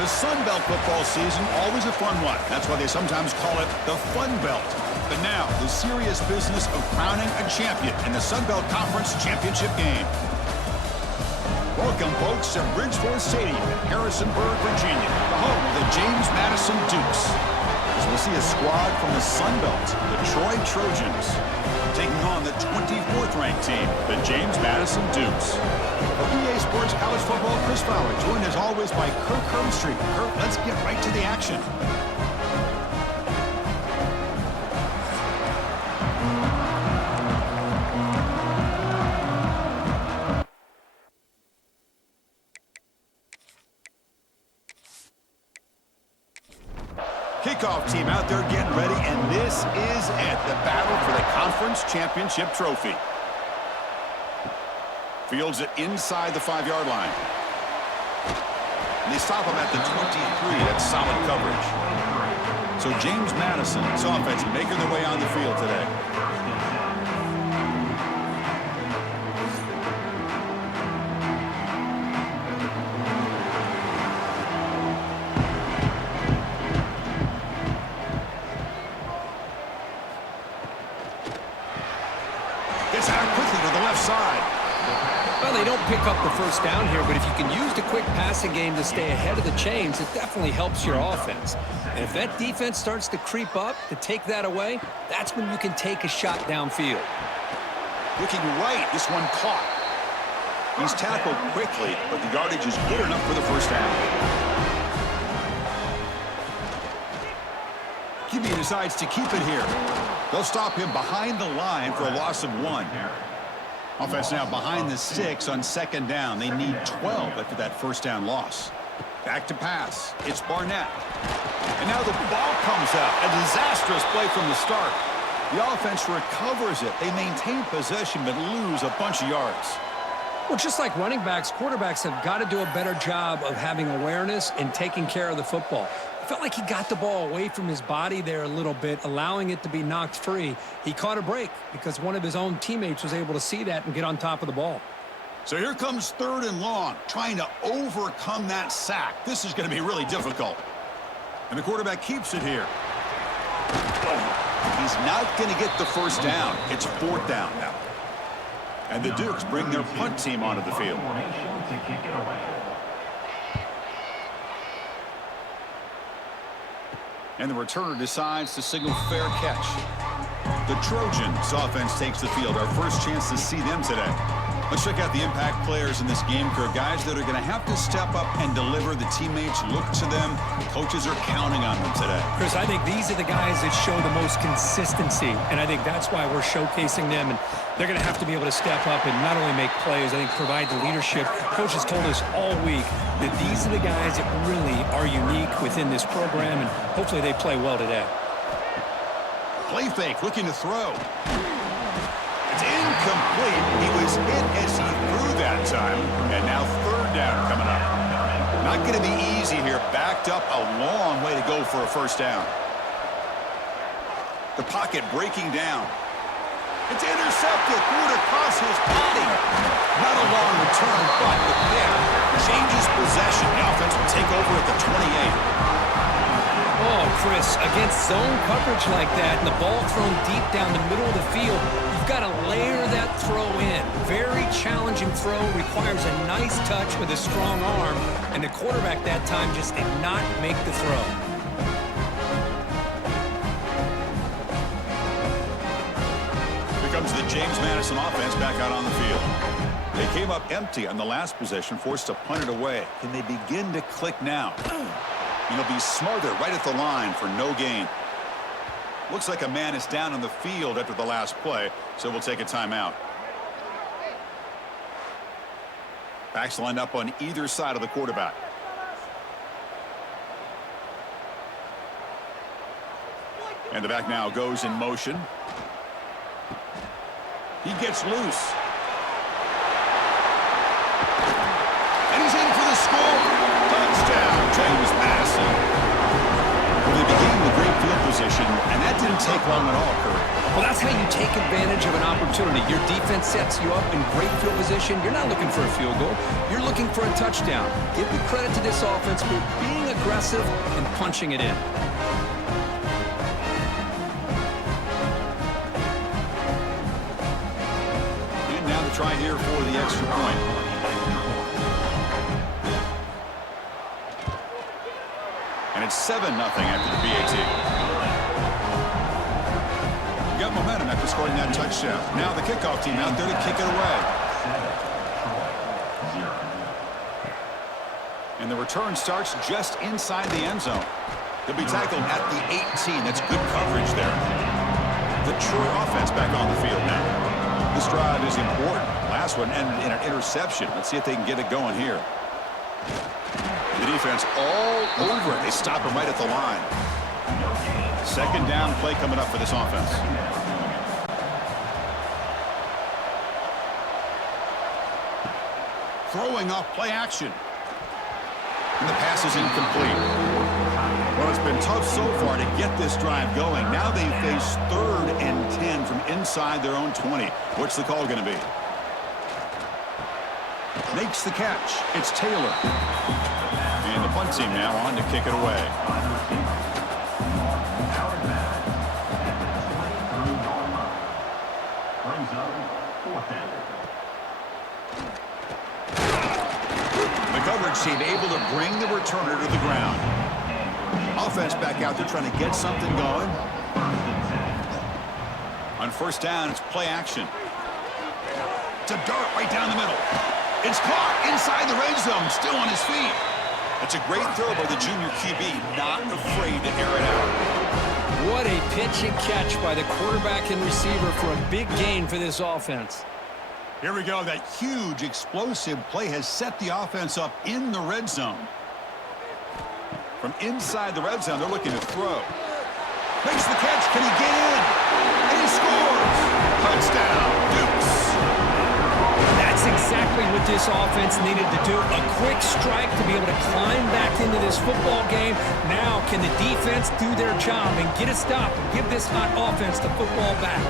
The Sun Belt football season, always a fun one. That's why they sometimes call it the Fun Belt. But now, the serious business of crowning a champion in the Sun Belt Conference Championship game. Welcome, folks, to Bridgeport Stadium in Harrisonburg, Virginia, the home of the James Madison Dukes. As we'll see a squad from the Sun Belt, the Troy Trojans, taking on the 24th ranked team, the James Madison Dukes. For EA Sports College Football, Chris Fowler, joined as always by Kirk Herbstreit. Kirk, let's get right to the action. Kickoff team out there getting ready, and this is it, the battle for the Conference Championship Trophy. Fields it inside the 5-yard line. And they stop him at the 23. That's solid coverage. So James Madison's offense making their way on the field today. Gets out quickly to the left side. Well, they don't pick up the first down here, but if you can use the quick passing game to stay ahead of the chains, it definitely helps your offense. And if that defense starts to creep up to take that away, that's when you can take a shot downfield. Looking right, this one caught. He's tackled quickly, but the yardage is good enough for the first down. QB decides to keep it here. They'll stop him behind the line for a loss of 1. Offense now behind the 6 on second down. They need 12 after that first down loss. Back to pass. It's Barnett. And now the ball comes out. A disastrous play from the start. The offense recovers it. They maintain possession but lose a bunch of yards. Well, just like running backs, quarterbacks have got to do a better job of having awareness and taking care of the football. I felt like he got the ball away from his body there a little bit, allowing it to be knocked free. He caught a break because one of his own teammates was able to see that and get on top of the ball. So here comes 3rd and long, trying to overcome that sack. This is going to be really difficult. And the quarterback keeps it here. He's not going to get the first down. It's 4th down now. And the Dukes bring their punt team onto the field. And the returner decides to signal fair catch. The Trojans offense takes the field. Our first chance to see them today. Let's check out the impact players in this game, Kirk. Guys that are going to have to step up and deliver. The teammates look to them. Coaches are counting on them today. Chris, I think these are the guys that show the most consistency, and I think that's why we're showcasing them. And they're going to have to be able to step up and not only make plays, I think provide the leadership. Coaches told us all week that these are the guys that really are unique within this program, and hopefully they play well today. Play fake, looking to throw. It's incomplete. He was hit as he threw that time. And now 3rd down coming up. Not going to be easy here. Backed up a long way to go for a first down. The pocket breaking down. It's intercepted. Threw it across his body. Not a long return, but the pick changes possession. The offense will take over at the 28. Oh, Chris, against zone coverage like that and the ball thrown deep down the middle of the field, you've got to layer that throw in. Very challenging throw, requires a nice touch with a strong arm, and the quarterback that time just did not make the throw. Here comes the James Madison offense back out on the field. They came up empty on the last possession, forced to punt it away. Can they begin to click now? He'll be smarter right at the line for no gain. Looks like a man is down on the field after the last play, so we'll take a timeout. Backs lined up on either side of the quarterback. And the back now goes in motion. He gets loose. And he's in for the score. Touchdown, James Madison. Well, they began with great field position, and that didn't take long at all, Kurt. Well, that's how you take advantage of an opportunity. Your defense sets you up in great field position. You're not looking for a field goal. You're looking for a touchdown. Give the credit to this offense for being aggressive and punching it in. And now the try here for the extra point. And it's 7-0 after the PAT. Got momentum after scoring that touchdown. Now the kickoff team out there to kick it away. And the return starts just inside the end zone. He'll be tackled at the 18. That's good coverage there. The Troy offense back on the field now. This drive is important. Last one ended in an interception. Let's see if they can get it going here. The defense all over it. They stop him right at the line. Second down play coming up for this offense. Throwing off play action. And the pass is incomplete. Well, it's been tough so far to get this drive going. Now they face 3rd and 10 from inside their own 20. What's the call going to be? Makes the catch. It's Taylor. And the punt team now on to kick it away. The coverage team able to bring the returner to the ground. Offense back out there trying to get something going. On first down, it's play action. It's a dart right down the middle. It's caught inside the red zone, still on his feet. That's a great throw by the junior QB, not afraid to air it out. What a pitch and catch by the quarterback and receiver for a big gain for this offense. Here we go. That huge explosive play has set the offense up in the red zone. From inside the red zone, they're looking to throw. Makes the catch. Can he get in? And he scores. Touchdown, Dukes. That's exactly what this offense needed to do. A quick strike to be able to climb back into this football game. Now can the defense do their job and get a stop and give this hot offense the football back?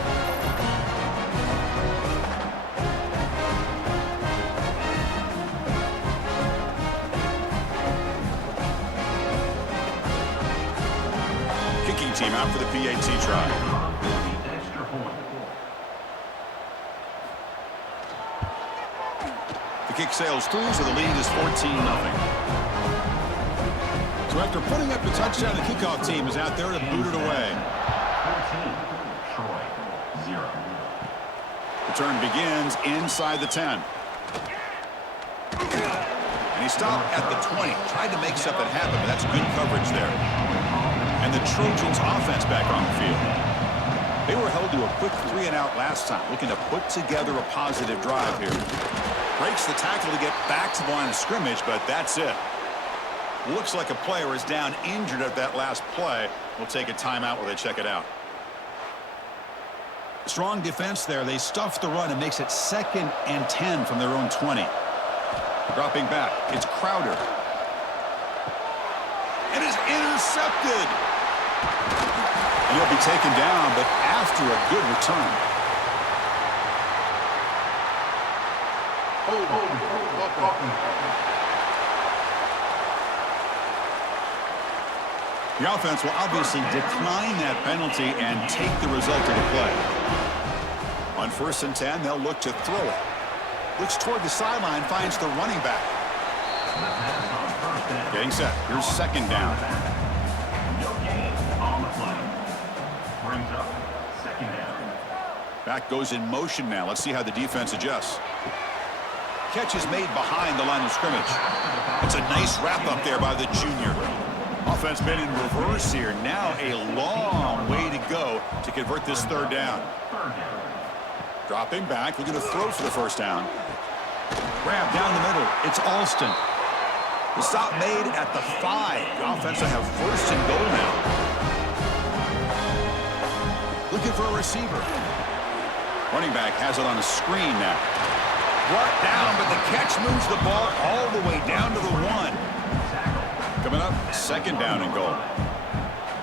Kicking team out for the PAT try. The kick sails through, so the lead is 14-0. So after putting up the touchdown, the kickoff team is out there to boot it away. 14, Troy, 0. Return begins inside the 10. And he stopped at the 20. Tried to make something happen, but that's good coverage there. And the Trojans offense back on the field. They were held to a quick 3-and-out last time, looking to put together a positive drive here. Breaks the tackle to get back to the line of scrimmage, but that's it. Looks like a player is down injured at that last play. We'll take a timeout while they check it out. Strong defense there. They stuff the run and makes it 2nd and 10 from their own 20. Dropping back, it's Crowder. And it's intercepted. And he'll be taken down, but after a good return. The offense will obviously decline that penalty and take the result of the play. On 1st and 10, they'll look to throw it. Looks toward the sideline, finds the running back. Getting set. Here's 2nd down. Back goes in motion now. Let's see how the defense adjusts. Catch is made behind the line of scrimmage. It's a nice wrap up there by the junior. Offense been in reverse here. Now a long way to go to convert this 3rd down. Dropping back, looking to throw for the 1st down. Grab down the middle. It's Alston. The stop made at the 5. The offense will have 1st and goal now. Looking for a receiver. Running back has it on a screen now. Brought down, but the catch moves the ball all the way down to the 1. Coming up, 2nd down and goal.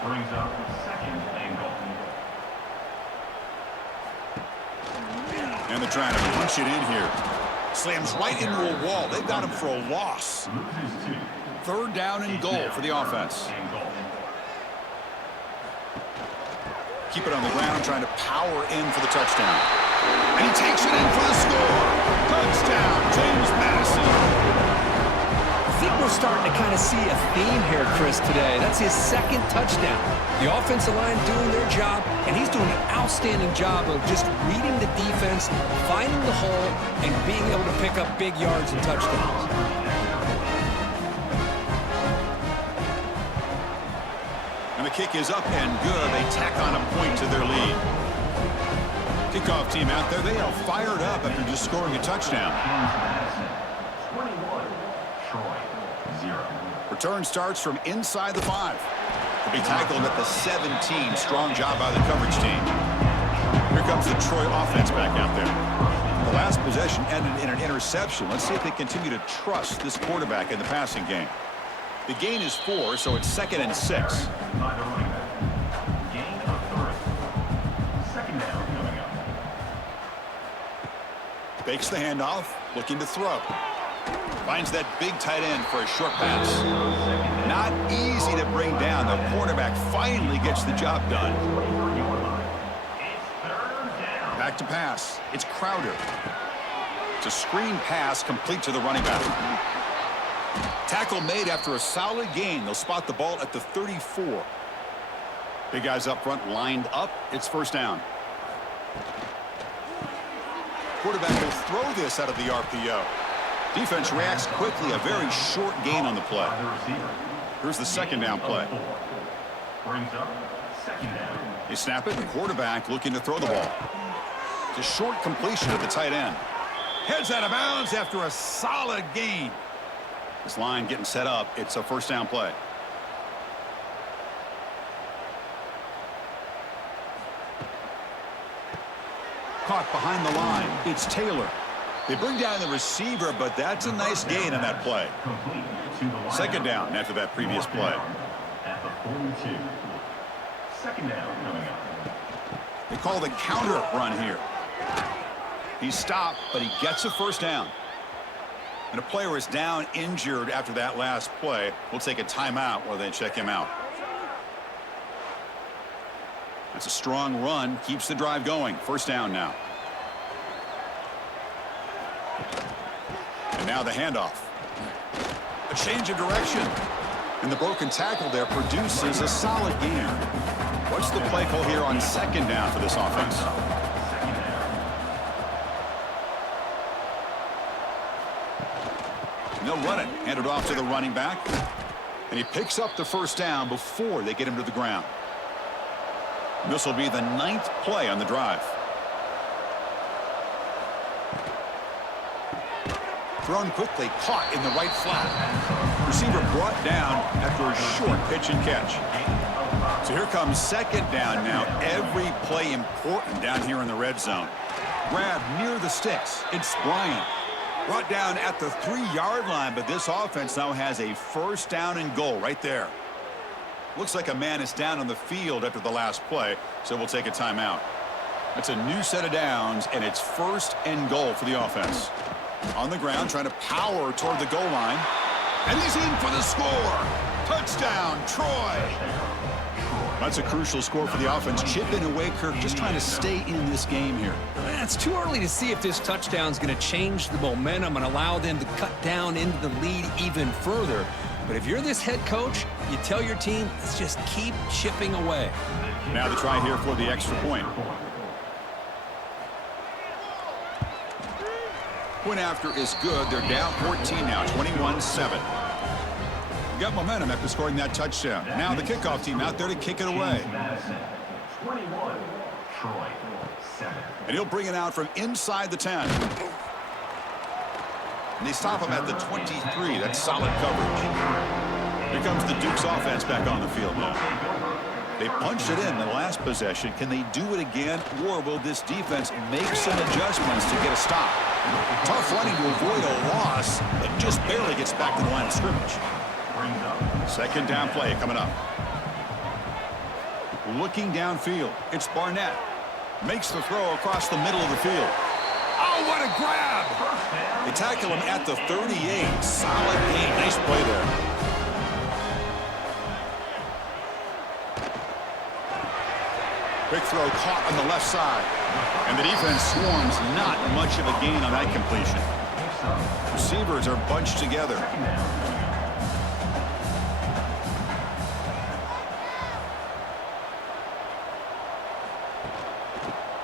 Brings up 2nd and goal. And they're trying to punch it in here. Slams right into a wall. They've got him for a loss. 3rd down and goal for the offense. Keep it on the ground, trying to power in for the touchdown. And he takes it in for the score. Touchdown, James Madison. I think we're starting to kind of see a theme here, Chris, today. That's his 2nd touchdown. The offensive line doing their job, and he's doing an outstanding job of just reading the defense, finding the hole, and being able to pick up big yards and touchdowns. And the kick is up and good. They tack on a point to their lead. Kickoff team out there. They are fired up after just scoring a touchdown. Return starts from inside the 5. To be tackled at the 17. Strong job by the coverage team. Here comes the Troy offense back out there. The last possession ended in an interception. Let's see if they continue to trust this quarterback in the passing game. The gain is 4, so it's 2nd and 6. Fakes the handoff, looking to throw. Finds that big tight end for a short pass. Not easy to bring down. The quarterback finally gets the job done. Back to pass. It's Crowder. It's a screen pass complete to the running back. Tackle made after a solid gain. They'll spot the ball at the 34. Big guys up front lined up. It's 1st down. Quarterback will throw this out of the RPO. Defense reacts quickly. A very short gain on the play. Here's the 2nd down play. They snap it. The quarterback looking to throw the ball. It's a short completion to the tight end. Heads out of bounds after a solid gain. This line getting set up. It's a 1st down play. Caught behind the line. It's Taylor. They bring down the receiver, but that's a nice gain on that play. 2nd down after that previous play. At the 42. 2nd down coming up. They call the counter run here. He's stopped, but he gets a 1st down. And a player is down injured after that last play. We'll take a timeout while they check him out. That's a strong run. Keeps the drive going. 1st down now. And now the handoff. A change of direction. And the broken tackle there produces a solid gain. What's the play call here on 2nd down for this offense? And they'll run it. Hand it off to the running back. And he picks up the 1st down before they get him to the ground. And this will be the 9th play on the drive. Thrown quickly, caught in the right flat. Receiver brought down after a short pitch and catch. So here comes 2nd down now. Every play important down here in the red zone. Grab near the sticks. It's Bryant. Brought down at the 3-yard line, but this offense now has a 1st down and goal right there. Looks like a man is down on the field after the last play, so we'll take a timeout. That's a new set of downs, and it's 1st and goal for the offense. On the ground, trying to power toward the goal line. And he's in for the score. Touchdown, Troy. That's a crucial score for the offense. Chipping away, Kirk, just trying to stay in this game here. It's too early to see if this touchdown is going to change the momentum and allow them to cut down into the lead even further. But if you're this head coach, you tell your team, let's just keep chipping away. Now the try here for the extra point. Point after is good. They're down 14 now, 21-7. Got momentum after scoring that touchdown. Now the kickoff team out there to kick it away. Madison, 21, Troy, 7. And he'll bring it out from inside the 10. And they stop him at the 23. That's solid coverage. Here comes the Duke's offense back on the field now. They punched it in the last possession. Can they do it again, or will this defense make some adjustments to get a stop? Tough running to avoid a loss, but just barely gets back to the line of scrimmage. 2nd down play coming up. Looking downfield, it's Barnett. Makes the throw across the middle of the field. Oh, what a grab! They tackle him at the 38. Solid gain. Nice play there. Quick throw caught on the left side. And the defense swarms. Not much of a gain on that completion. Receivers are bunched together.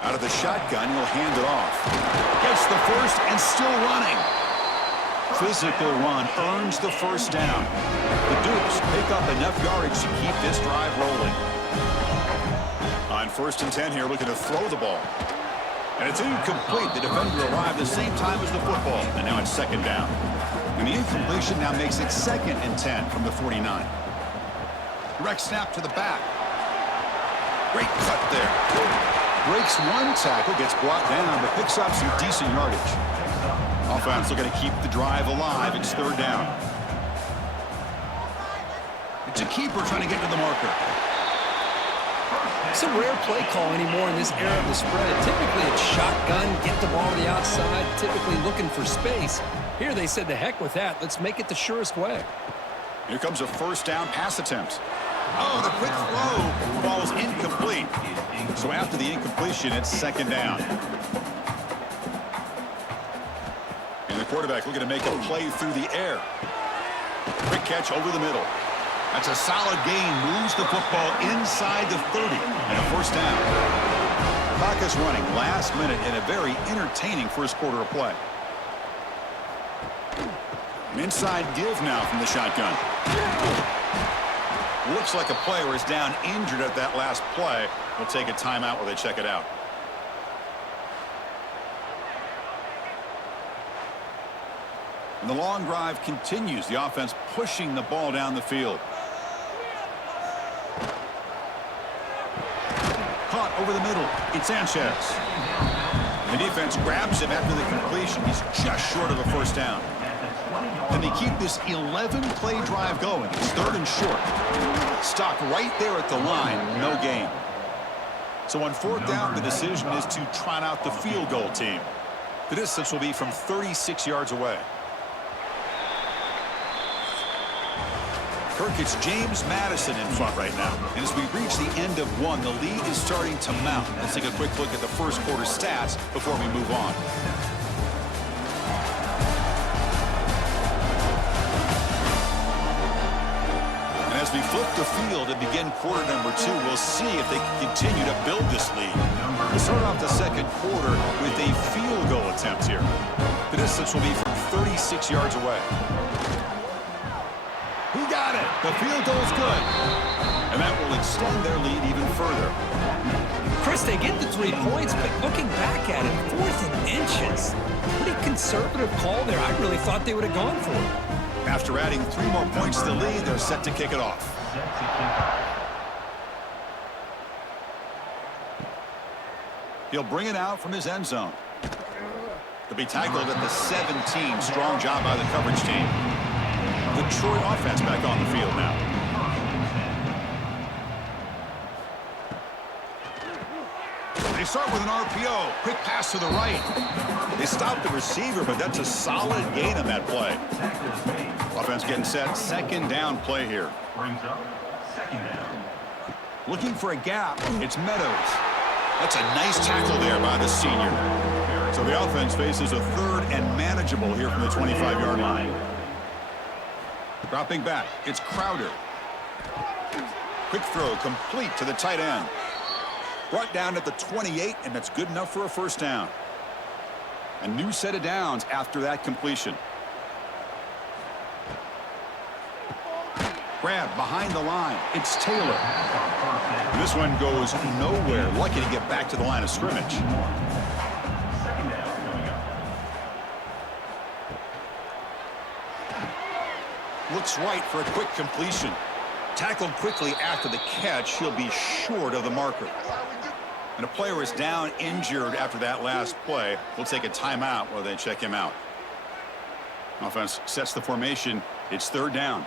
Out of the shotgun, he'll hand it off. Gets the first and still running. Physical run earns the first down. The Dukes pick up enough yardage to keep this drive rolling. On 1st and 10 here, looking to throw the ball. And it's incomplete. The defender arrived the same time as the football. And now it's 2nd down. And the incompletion now makes it 2nd and 10 from the 49. Direct snap to the back. Great cut there. Breaks one tackle, gets brought down, but picks up some decent yardage. Offense looking to keep the drive alive. It's 3rd down. It's a keeper trying to get to the marker. It's a rare play call anymore in this era of the spread. Typically, it's shotgun, get the ball to the outside, typically looking for space. Here they said, the heck with that. Let's make it the surest way. Here comes a 1st down pass attempt. Oh, the quick throw falls incomplete. So after the incompletion, it's 2nd down. And the quarterback looking to make a play through the air. Quick catch over the middle. That's a solid gain. Moves the football inside the 30. And a 1st down. Clock is running last minute in a very entertaining 1st quarter of play. An inside give now from the shotgun. Looks like a player is down injured at that last play. We'll take a timeout while they check it out. And the long drive continues. The offense pushing the ball down the field. Caught over the middle. It's Sanchez. The defense grabs him after the completion. He's just short of a 1st down. And they keep this 11-play drive going. It's 3rd and short. Stopped right there at the line. No gain. So on 4th down, the decision is to trot out the field goal team. The distance will be from 36 yards away. Kirk, it's James Madison in front right now. And as we reach the end of 1, the lead is starting to mount. Let's take a quick look at the 1st quarter stats before we move on. As we flip the field and begin quarter number 2, we'll see if they can continue to build this lead. We'll start off the 2nd quarter with a field goal attempt here. The distance will be from 36 yards away. He got it. The field goal is good. And that will extend their lead even further. Chris, they get the 3 points, but looking back at it, 4th and inches. Pretty conservative call there. I really thought they would have gone for it. After adding 3 more points to the lead, they're set to kick it off. He'll bring it out from his end zone. He'll be tackled at the 17. Strong job by the coverage team. The Troy offense back on the field now. They start with an RPO. Quick pass to the right. They stop the receiver, but that's a solid gain on that play. Offense getting set. 2nd down play here. Brings up 2nd down. Looking for a gap. It's Meadows. That's a nice tackle there by the senior. So the offense faces a 3rd and manageable here from the 25-yard line. Dropping back. It's Crowder. Quick throw complete to the tight end. Brought down at the 28, and that's good enough for a 1st down. A new set of downs after that completion. Grab behind the line. It's Taylor. This one goes nowhere. Lucky to get back to the line of scrimmage. 2nd down coming up. Looks right for a quick completion. Tackled quickly after the catch. He'll be short of the marker. And a player is down injured after that last play. We'll take a timeout while they check him out. Offense sets the formation. It's 3rd down.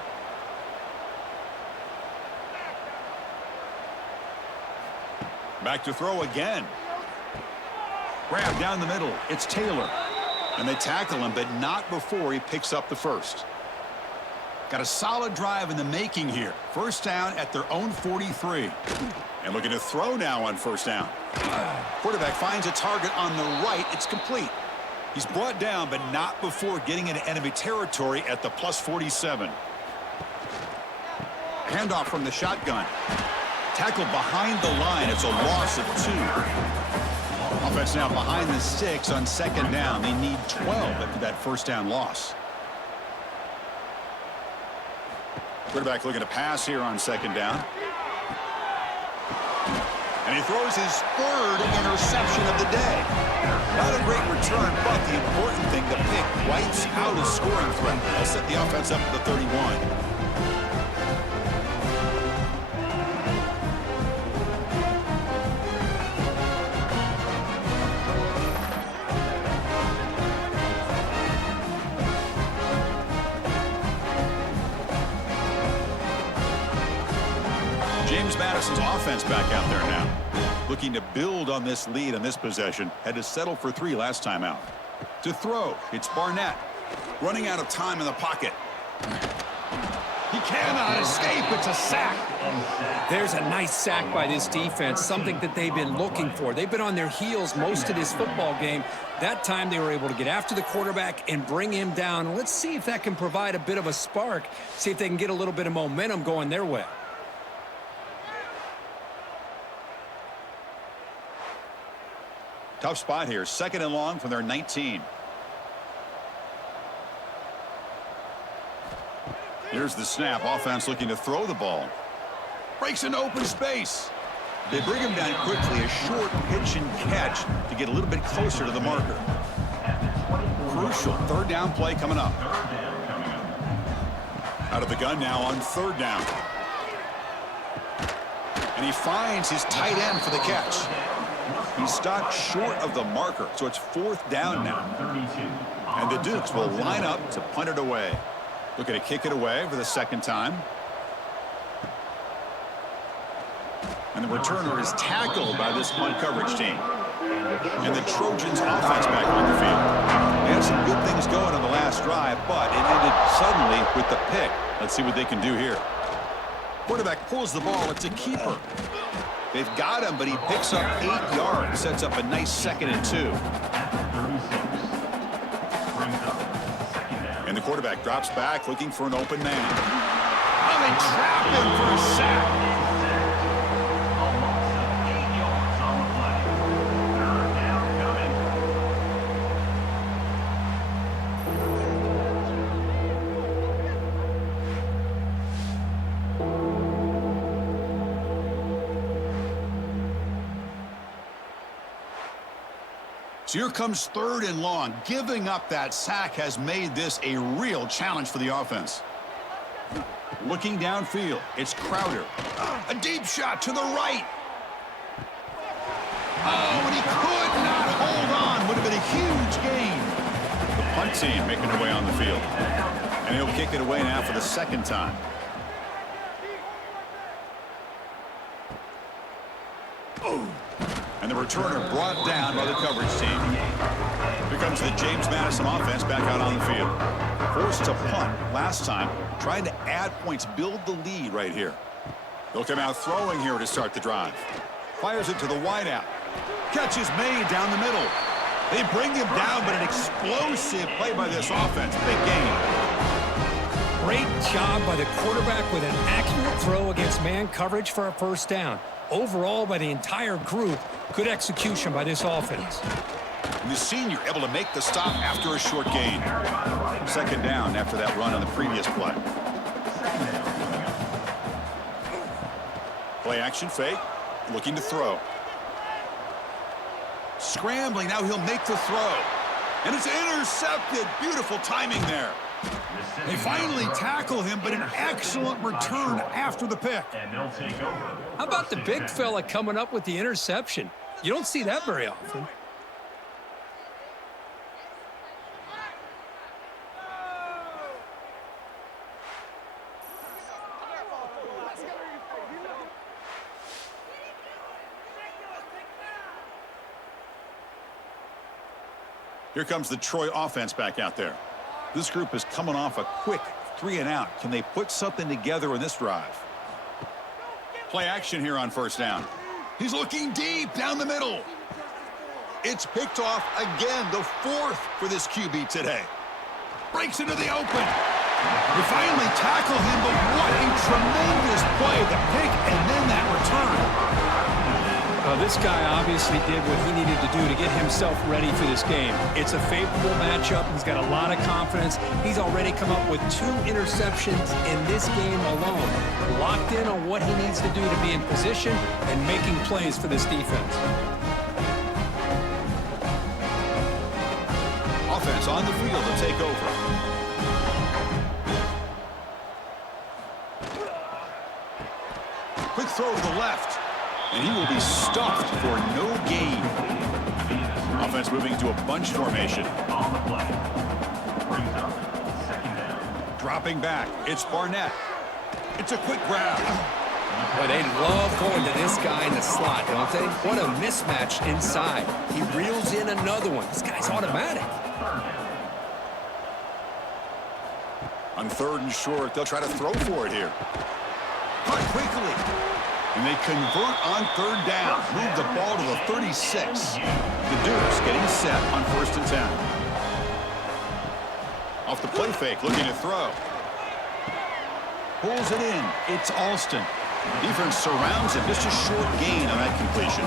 Back to throw again. Grab down the middle. It's Taylor. And they tackle him, but not before he picks up the first. Got a solid drive in the making here. First down at their own 43. And looking to throw now on first down. Quarterback finds a target on the right. It's complete. He's brought down, but not before getting into enemy territory at the plus 47. Handoff from the shotgun. Tackled behind the line. It's a loss of 2. Offense now behind the 6 on second down. They need 12 after that first down loss. Quarterback looking to pass here on second down. And he throws his 3rd interception of the day. Not a great return, but the important thing, the pick wipes out a scoring threat. They'll set the offense up at the 31. Madison's offense back out there now. Looking to build on this lead on this possession. Had to settle for 3 last time out. To throw, it's Barnett. Running out of time in the pocket. He cannot escape. It's a sack. There's a nice sack by this defense, something that they've been looking for. They've been on their heels most of this football game. That time they were able to get after the quarterback and bring him down. Let's see if that can provide a bit of a spark. See if they can get a little bit of momentum going their way. Tough spot here. 2nd and long from their 19. Here's the snap. Offense looking to throw the ball. Breaks into open space. They bring him down quickly. A short pitch and catch to get a little bit closer to the marker. Crucial 3rd down play coming up. Out of the gun now on 3rd down. And he finds his tight end for the catch. He's stopped short of the marker, so it's 4th down now. And the Dukes will line up to punt it away. Looking to kick it away for the 2nd time. And the returner is tackled by this punt coverage team. And the Trojans offense back on the field. They had some good things going on the last drive, but it ended suddenly with the pick. Let's see what they can do here. Quarterback pulls the ball. It's a keeper. They've got him, but he picks up 8 yards. Sets up a nice 2nd and 2. And the quarterback drops back looking for an open man. Oh, they trap him for a sack. So here comes 3rd and long. Giving up that sack has made this a real challenge for the offense. Looking downfield, it's Crowder. A deep shot to the right. Oh, and he could not hold on. Would have been a huge gain. The punt team making their way on the field. And he'll kick it away now for the 2nd time. And the returner brought down by the coverage team. Here comes the James Madison offense back out on the field. Forced to punt last time, trying to add points, build the lead right here. They'll come out throwing here to start the drive. Fires it to the wideout. Catch is made down the middle. They bring him down, but an explosive play by this offense. Big game. Great job by the quarterback with an accurate throw against man coverage for a first down. Overall, by the entire group, good execution by this offense. And the senior able to make the stop after a short gain. 2nd down after that run on the previous play. Play action fake. Looking to throw. Scrambling. Now he'll make the throw. And it's intercepted. Beautiful timing there. They finally tackle him, but an excellent return after the pick. How about the big fella coming up with the interception? You don't see that very often. Here comes the Troy offense back out there. This group is coming off a quick 3-and-out. Can they put something together in this drive? Play action here on first down. He's looking deep down the middle. It's picked off again, the 4th for this QB today. Breaks into the open. They finally tackle him, but what a tremendous play. The pick and then that return. This guy obviously did what he needed to do to get himself ready for this game. It's a favorable matchup. He's got a lot of confidence. He's already come up with 2 interceptions in this game alone. Locked in on what he needs to do to be in position and making plays for this defense. Offense on the field to take over. Quick throw to the left. And he will be stuffed for no gain. Offense moving to a bunch formation. On the play. Brings up second down. Dropping back. It's Barnett. It's a quick grab. Boy, they love going to this guy in the slot, don't they? What a mismatch inside. He reels in another one. This guy's automatic. On 3rd and short, they'll try to throw for it here. Cut quickly. And they convert on 3rd down. Move the ball to the 36. The Dukes getting set on 1st and 10. Off the play fake, looking to throw. Pulls it in. It's Alston. Defense surrounds him. Just a short gain on that completion.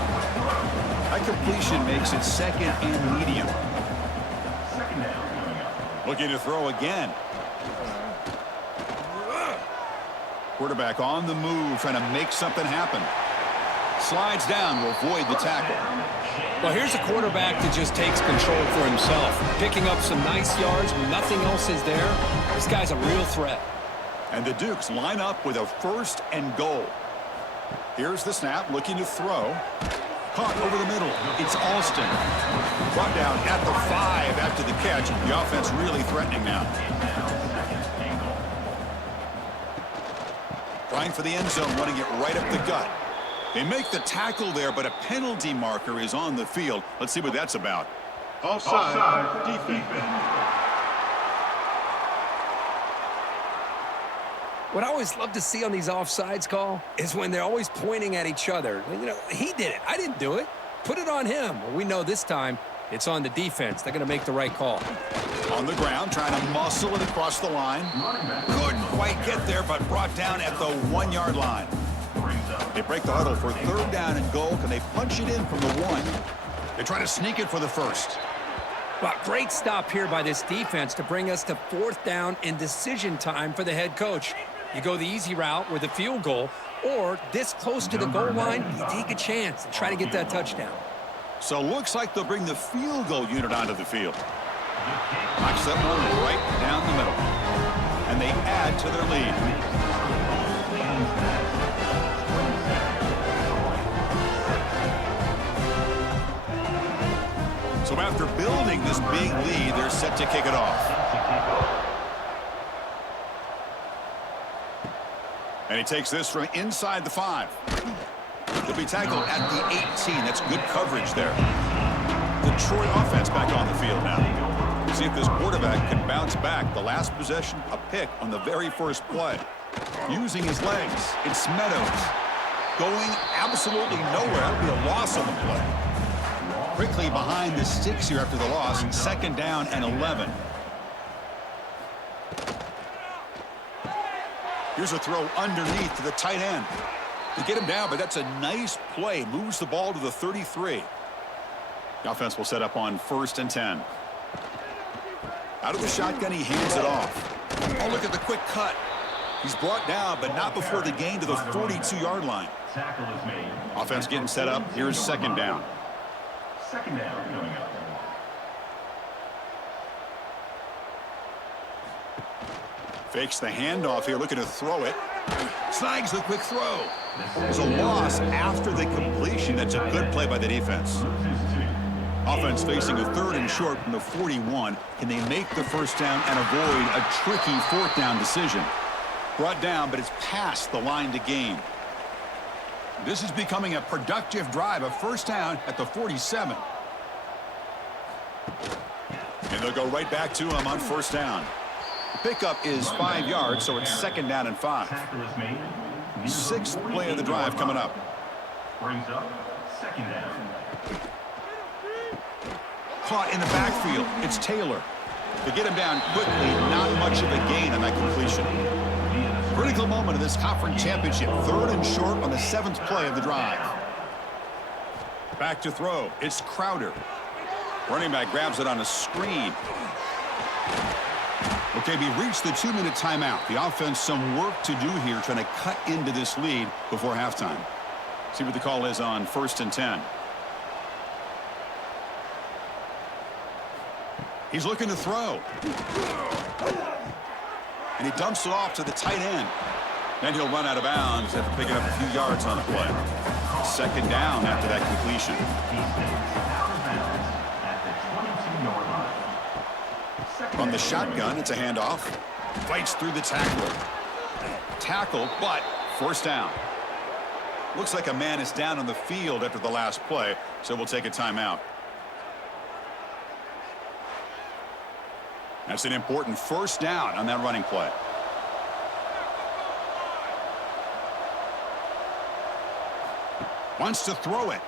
That completion makes it 2nd and medium. Second down. Looking to throw again. Quarterback on the move, trying to make something happen. Slides down to avoid the tackle. Well, here's a quarterback that just takes control for himself. Picking up some nice yards when nothing else is there. This guy's a real threat. And the Dukes line up with a 1st and goal. Here's the snap, looking to throw. Caught over the middle. It's Alston. Brought down at the 5 after the catch. The offense really threatening now. Trying for the end zone, running it right up the gut. They make the tackle there, but a penalty marker is on the field. Let's see what that's about. Offside. Defense. What I always love to see on these offsides call is when they're always pointing at each other. You know, he did it. I didn't do it. Put it on him. Well, we know this time it's on the defense. They're going to make the right call. On the ground, trying to muscle it across the line. Couldn't quite get there, but brought down at the 1-yard line. They break the huddle for 3rd down and goal. Can they punch it in from the 1? They try to sneak it for the 1st. Well, great stop here by this defense to bring us to 4th down and decision time for the head coach. You go the easy route with a field goal, or this close to the goal line, you take a chance and try to get that touchdown. So looks like they'll bring the field goal unit onto the field. Knocks that one right down the middle. And they add to their lead. So after building this big lead, they're set to kick it off. And he takes this from inside the 5. He'll be tackled at the 18. That's good coverage there. The Troy offense back on the field now. See if this quarterback can bounce back. The last possession, a pick on the very first play. Using his legs, it's Meadows. Going absolutely nowhere. That would be a loss on the play. Quickly behind the sticks here after the loss. 2nd down and 11. Here's a throw underneath to the tight end. To get him down, but that's a nice play. Moves the ball to the 33. The offense will set up on 1st and 10. Out of the shotgun, he hands it off. Oh, look at the quick cut. He's brought down, but not before the gain to the 42-yard line. Tackle is made. Offense getting set up. Here's 2nd down. Second down coming up. Fakes the handoff here, looking to throw it. Snags the quick throw. It's a loss after the completion. That's a good play by the defense. Offense facing a 3rd and short from the 41. Can they make the 1st down and avoid a tricky 4th down decision? Brought down, but it's past the line to gain. This is becoming a productive drive. A 1st down at the 47. And they'll go right back to him on first down. The pickup is 5 yards, so it's second down and 5. Tackle is made. Sixth play of the drive coming up. Brings up second down. Caught in the backfield. It's Taylor. To get him down quickly, not much of a gain on that completion. Critical moment of this conference championship. Third and short on the 7th play of the drive. Back to throw. It's Crowder. Running back grabs it on a screen. Okay, we reached the 2-minute timeout. The offense some work to do here trying to cut into this lead before halftime. See what the call is on 1st and 10. He's looking to throw. And he dumps it off to the tight end. Then he'll run out of bounds after picking up a few yards on the play. Second down after that completion. From the shotgun, it's a handoff. Fights through the tackler. Tackle, but first down. Looks like a man is down on the field after the last play, so we'll take a timeout. That's an important first down on that running play. Wants to throw it.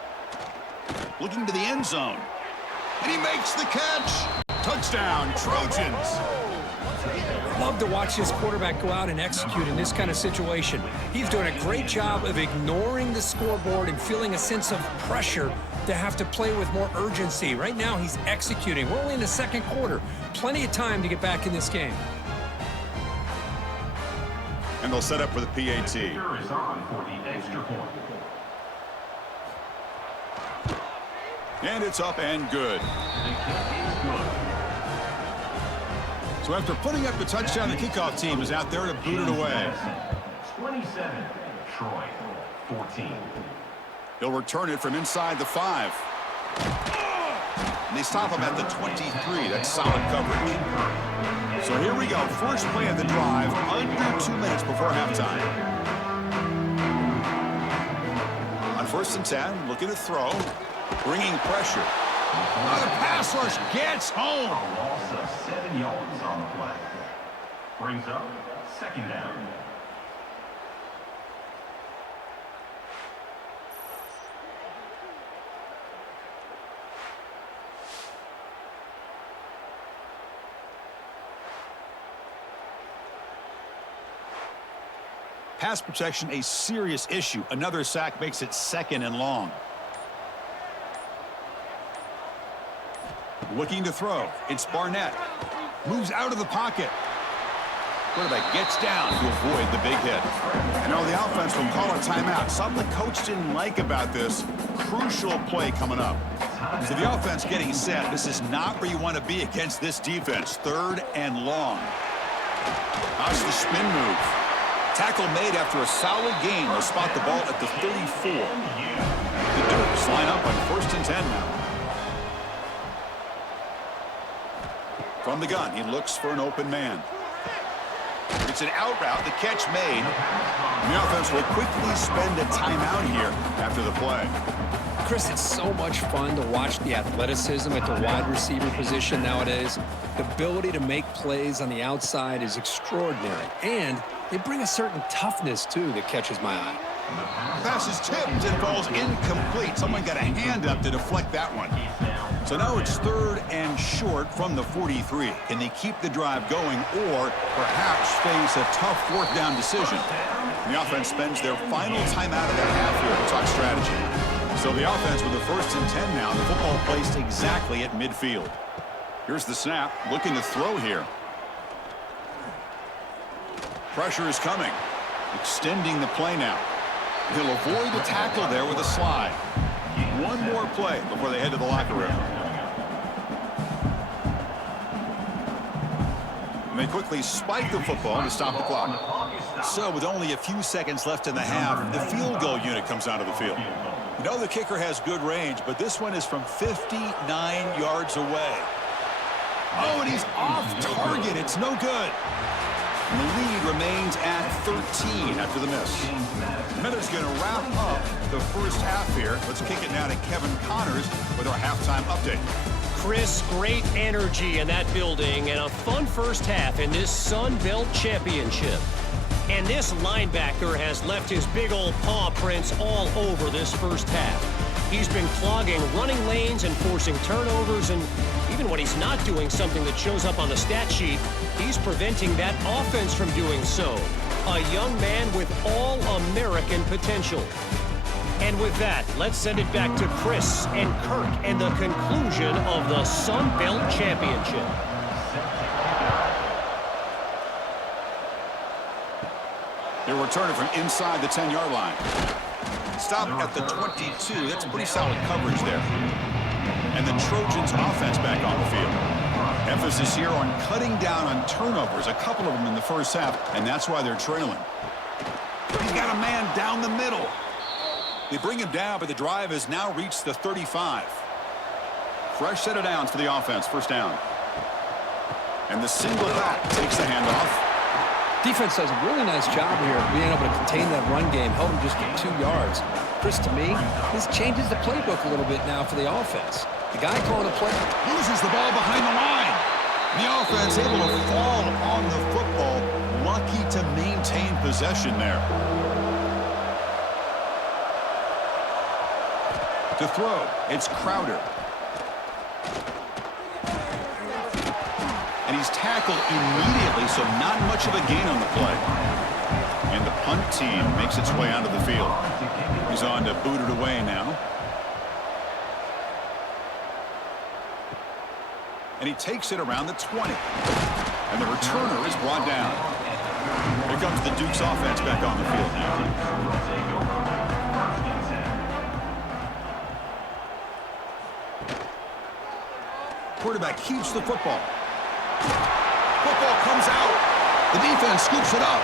Looking to the end zone. And he makes the catch. Touchdown, Trojans. Love to watch this quarterback go out and execute in this kind of situation. He's doing a great job of ignoring the scoreboard and feeling a sense of pressure to have to play with more urgency. Right now, he's executing. We're only in the second quarter. Plenty of time to get back in this game. And they'll set up for the PAT. Is on for the extra point. And it's up and good. So after putting up the touchdown, the kickoff team is out there to boot it away. 27, Troy, 14. He'll return it from inside the 5. And they stop him at the 23. That's solid coverage. So here we go. First play of the drive, under 2 minutes before halftime. On 1st and 10, looking to throw. Bringing pressure. Oh, the pass rush gets home. A loss of 7 yards on the play. Brings up second down. Pass protection, a serious issue. Another sack makes it second and long. Looking to throw. It's Barnett. Moves out of the pocket. Quarterback gets down to avoid the big hit. And now the offense will call a timeout. Something the coach didn't like about this. Crucial play coming up. So the offense getting set. This is not where you want to be against this defense. 3rd and long. How's the spin move? Tackle made after a solid gain. They'll spot the ball at the 34. The Dukes line up on 1st and 10 now. From the gun, he looks for an open man. It's an out route, the catch made. And the offense will quickly spend a timeout here after the play. Chris, it's so much fun to watch the athleticism at the wide receiver position nowadays. The ability to make plays on the outside is extraordinary. And they bring a certain toughness, too, that catches my eye. Pass is tipped and falls incomplete. Someone got a hand up to deflect that one. So now it's 3rd and short from the 43. Can they keep the drive going or perhaps face a tough 4th down decision? The offense spends their final timeout of the half here to talk strategy. So the offense with the 1st and 10 now. The football placed exactly at midfield. Here's the snap. Looking to throw here. Pressure is coming. Extending the play now. He'll avoid the tackle there with a slide. One more play before they head to the locker room. And they quickly spike the football to stop the clock. So with only a few seconds left in the half, the field goal unit comes out of the field. You know the kicker has good range, but this one is from 59 yards away. Oh, and he's off target. It's no good. And the lead remains at 13 after the miss. Miller going to wrap up the first half here. Let's kick it now to Kevin Connors with our halftime update. Chris, great energy in that building and a fun first half in this Sun Belt Championship. And this linebacker has left his big old paw prints all over this first half. He's been clogging running lanes and forcing turnovers, and even when he's not doing something that shows up on the stat sheet, he's preventing that offense from doing so. A young man with all-American potential. And with that, let's send it back to Chris and Kirk and the conclusion of the Sun Belt Championship. They're returning from inside the 10-yard line. Stop at the 22. That's pretty solid coverage there. And the Trojans offense back on the field. Emphasis here on cutting down on turnovers, a couple of them in the first half, and that's why they're trailing. He's got a man down the middle. They bring him down, but the drive has now reached the 35. Fresh set of downs for the offense, first down. And the single back takes the handoff. Defense does a really nice job here of being able to contain that run game, held him just to 2 yards. Chris, to me, this changes the playbook a little bit now for the offense. The guy calling the play loses the ball behind the line. The offense able to fall on the football. Lucky to maintain possession there. To throw, it's Crowder. And he's tackled immediately, so not much of a gain on the play. And the punt team makes its way onto the field. He's on to boot it away now. And he takes it around the 20. And the returner is brought down. Here comes the Duke's offense back on the field now. Quarterback keeps the football. Football comes out. The defense scoops it up.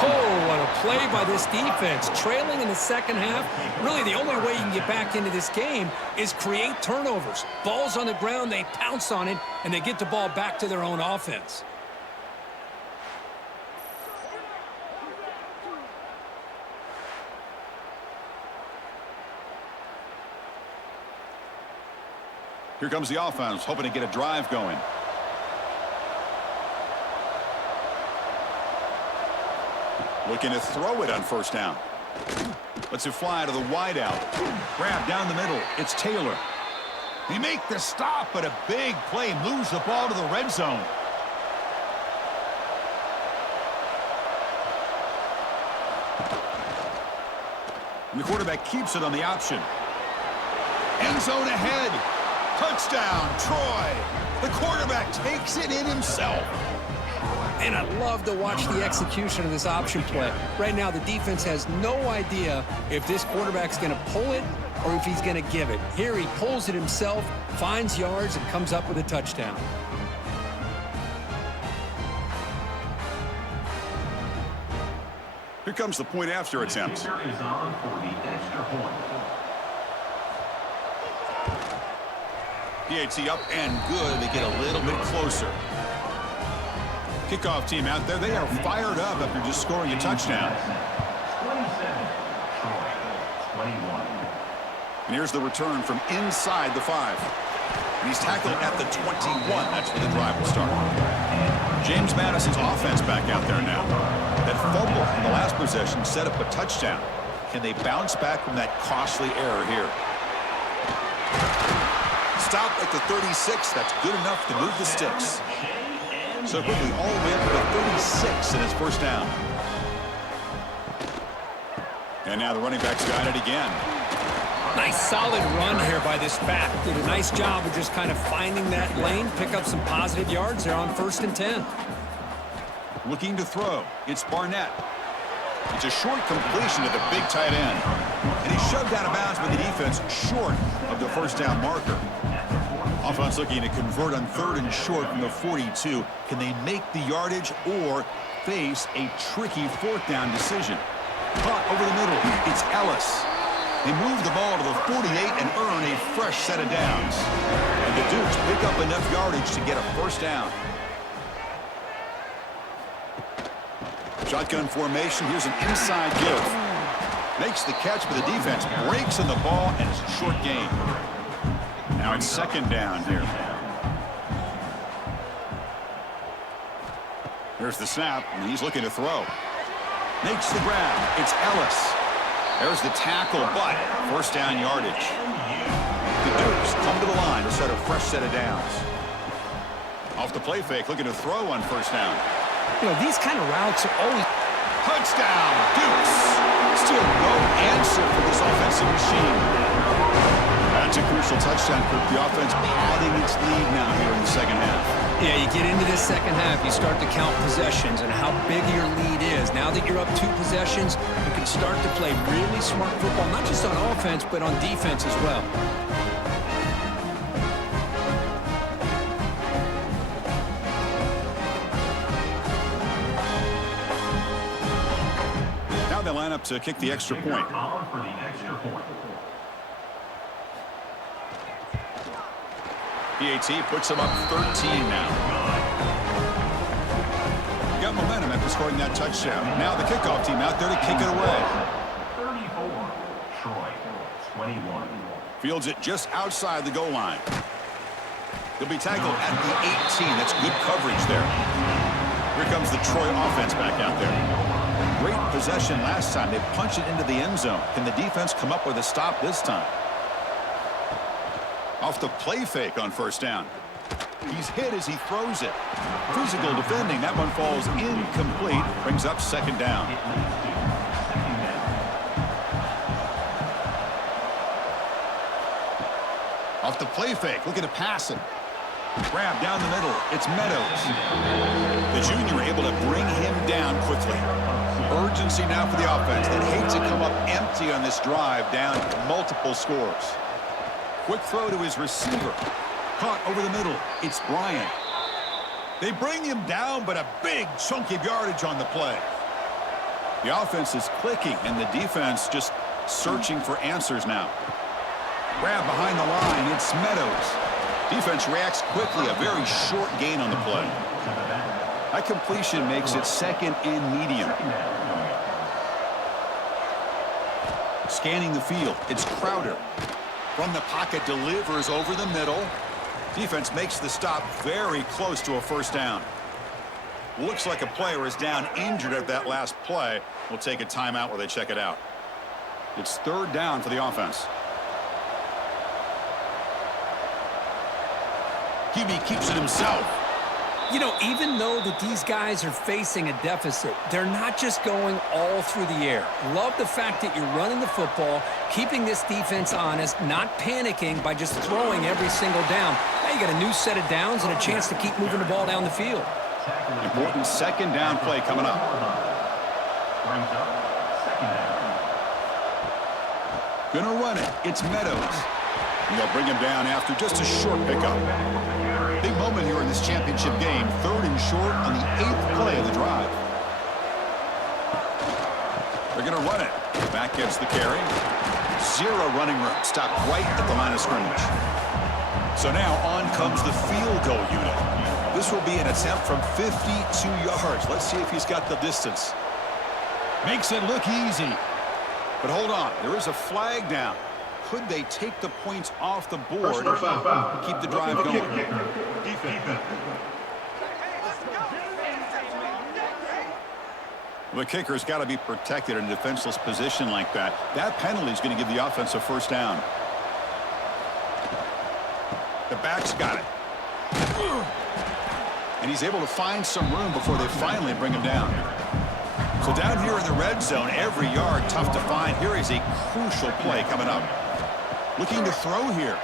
Oh, what a play by this defense. Trailing in the second half, really the only way you can get back into this game is create turnovers. Ball's on the ground, they pounce on it, and they get the ball back to their own offense. Here comes the offense, hoping to get a drive going. Looking to throw it on first down. Lets it fly to the wideout. Grab down the middle. It's Taylor. They make the stop, but a big play moves the ball to the red zone. And the quarterback keeps it on the option. End zone ahead. Touchdown, Troy. The quarterback takes it in himself. And I love to watch the execution of this option play. Right now, the defense has no idea if this quarterback's going to pull it or if he's going to give it. Here, he pulls it himself, finds yards, and comes up with a touchdown. Here comes the point after attempt. Is on for the extra point. PAT up and good. They get a little bit closer. Kickoff team out there. They are fired up after just scoring a touchdown. 27, Troy, 21. And here's the return from inside the 5. And he's tackled at the 21. That's where the drive will start. James Madison's offense back out there now. That fumble from the last possession set up a touchdown. Can they bounce back from that costly error here? Stop at the 36. That's good enough to move the sticks. So quickly all the way up to the 36 in his first down. And now the running back's got it again. Nice solid run here by this back. Did a nice job of just kind of finding that lane, pick up some positive yards there on 1st and 10. Looking to throw. It's Barnett. It's a short completion to the big tight end. And he's shoved out of bounds by the defense short of the first down marker. Offense looking to convert on 3rd and short from the 42. Can they make the yardage or face a tricky 4th down decision? Caught over the middle. It's Ellis. They move the ball to the 48 and earn a fresh set of downs. And the Dukes pick up enough yardage to get a first down. Shotgun formation. Here's an inside give. Makes the catch, but the defense breaks in the ball, and it's a short gain. Now it's second down here. Here's the snap, and he's looking to throw. Makes the grab. It's Ellis. There's the tackle, but first down yardage. The Dukes come to the line to start a fresh set of downs. Off the play fake, looking to throw on first down. You know, these kind of routes are always... Touchdown, Dukes. Still no answer for this offensive machine. That's a crucial touchdown for the offense, padding its lead now here in the second half. Yeah, you get into this second half, you start to count possessions and how big your lead is. Now that you're up 2 possessions, you can start to play really smart football, not just on offense, but on defense as well. Now they line up to kick the extra point. For the extra point. PAT puts them up 13 now. Got momentum after scoring that touchdown. Now the kickoff team out there to kick it away. 34, Troy, 21. Fields it just outside the goal line. They'll be tackled at the 18. That's good coverage there. Here comes the Troy offense back out there. Great possession last time. They punch it into the end zone. Can the defense come up with a stop this time? Off the play fake on first down. He's hit as he throws it. Physical defending. That one falls incomplete. Brings up second down. Off the play fake. Looking to pass it. Grab down the middle. It's Meadows. The junior able to bring him down quickly. Urgency now for the offense. They'd hate to come up empty on this drive, down multiple scores. Quick throw to his receiver. Caught over the middle. It's Bryant. They bring him down, but a big chunk of yardage on the play. The offense is clicking, and the defense just searching for answers now. Grab behind the line. It's Meadows. Defense reacts quickly. A very short gain on the play. That completion makes it second and medium. Scanning the field. It's Crowder. From the pocket, delivers over the middle. Defense makes the stop very close to a first down. Looks like a player is down injured at that last play. We'll take a timeout while they check it out. It's third down for the offense. Hebe keeps it himself. You know, even though that these guys are facing a deficit, they're not just going all through the air. Love the fact that you're running the football, keeping this defense honest, not panicking by just throwing every single down. Now you got a new set of downs and a chance to keep moving the ball down the field. Important second down play coming up. Brings up second down. Gonna run it. It's Meadows. And they'll bring him down after just a short pickup. Big moment here in this championship game. Third and short on the 8th play of the drive. They're going to run it. Back gets the carry. 0 running room. Stopped right at the line of scrimmage. So now on comes the field goal unit. This will be an attempt from 52 yards. Let's see if he's got the distance. Makes it look easy. But hold on. There is a flag down. Could they take the points off the board to keep the drive going? The kicker's got to be protected in a defenseless position like that. That penalty is going to give the offense a first down. The back's got it. And he's able to find some room before they finally bring him down. So down here in the red zone, every yard tough to find. Here is a crucial play coming up. Looking to throw here.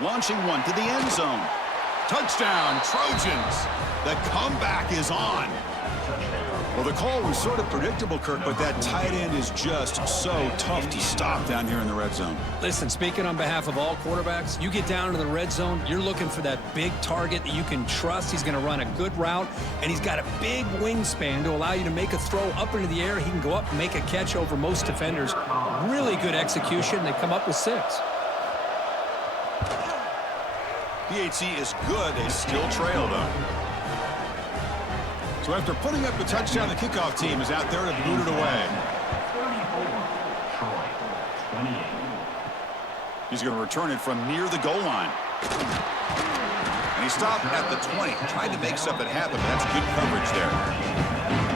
Launching one to the end zone. Touchdown, Trojans. The comeback is on. Well, the call was sort of predictable, Kirk, but that tight end is just so tough to stop down here in the red zone. Listen, speaking on behalf of all quarterbacks, you get down to the red zone, you're looking for that big target that you can trust. He's going to run a good route, and he's got a big wingspan to allow you to make a throw up into the air. He can go up and make a catch over most defenders. Really good execution. They come up with 6. PAT is good. They still trail, though. So after putting up the touchdown, the kickoff team is out there to boot it away. 34, Troy, 28. He's going to return it from near the goal line. And he stopped at the 20, tried to make something happen, but that's good coverage there.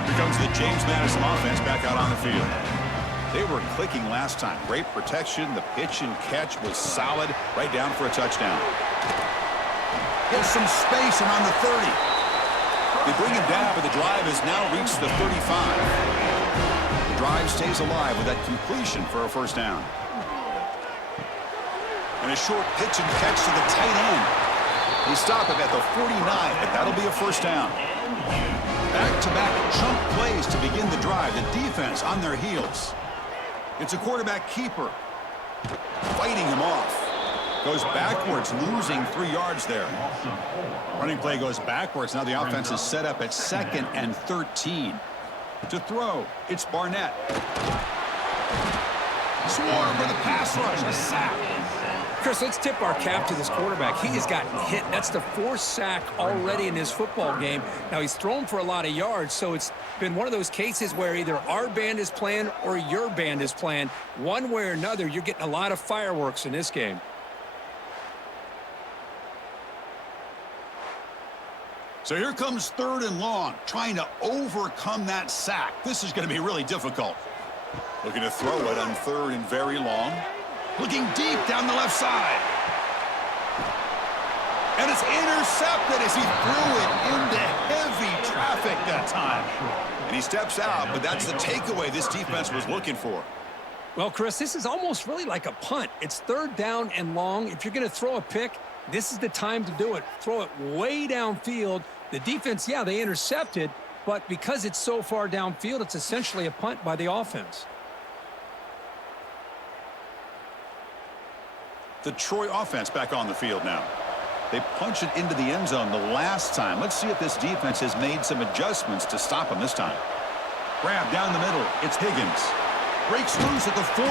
Here comes the James Madison offense back out on the field. They were clicking last time. Great protection. The pitch and catch was solid. Right down for a touchdown. Gets some space around the 30. They bring him down, but the drive has now reached the 35. The drive stays alive with that completion for a first down. And a short pitch and catch to the tight end. They stop him at the 49, but that'll be a first down. Back-to-back chunk plays to begin the drive. The defense on their heels. It's a quarterback keeper. Fighting him off. Goes backwards, losing 3 yards there. Running play goes backwards. Now the offense is set up at 2nd and 13. To throw, it's Barnett. Swarm with a pass rush, a sack. Chris, let's tip our cap to this quarterback. He has gotten hit. That's the 4th sack already in this football game. Now, he's thrown for a lot of yards, so it's been one of those cases where either our band is playing or your band is playing. One way or another, you're getting a lot of fireworks in this game. So here comes 3rd and long, trying to overcome that sack. This is going to be really difficult. Looking to throw it on 3rd and very long. Looking deep down the left side. And it's intercepted as he threw it into heavy traffic that time. And he steps out, but that's the takeaway this defense was looking for. Well, Chris, this is almost really like a punt. It's 3rd down and long. If you're going to throw a pick, this is the time to do it. Throw it way downfield. The defense, yeah, they intercepted, but because it's so far downfield, it's essentially a punt by the offense. The Troy offense back on the field now. They punch it into the end zone the last time. Let's see if this defense has made some adjustments to stop them this time. Grab down the middle. It's Higgins. Breaks loose at the 40.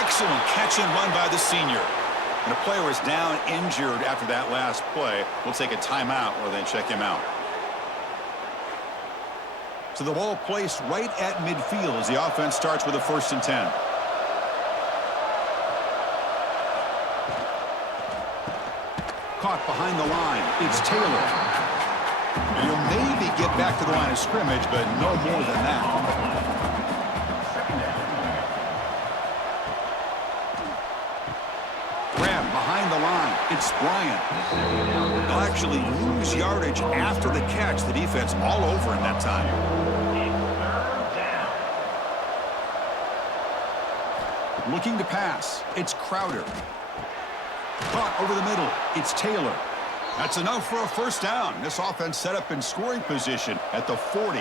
Excellent catch and run by the senior. And the player is down injured after that last play. We'll take a timeout or then check him out. So the ball placed right at midfield as the offense starts with a 1st and 10. Caught behind the line. It's Taylor. And he'll maybe get back to the line of scrimmage, but no more than that. Grab behind the line. It's Bryant. They'll actually lose yardage after the catch. The defense all over him that time. Looking to pass. It's Crowder. Caught over the middle. It's Taylor. That's enough for a first down. This offense set up in scoring position at the 40.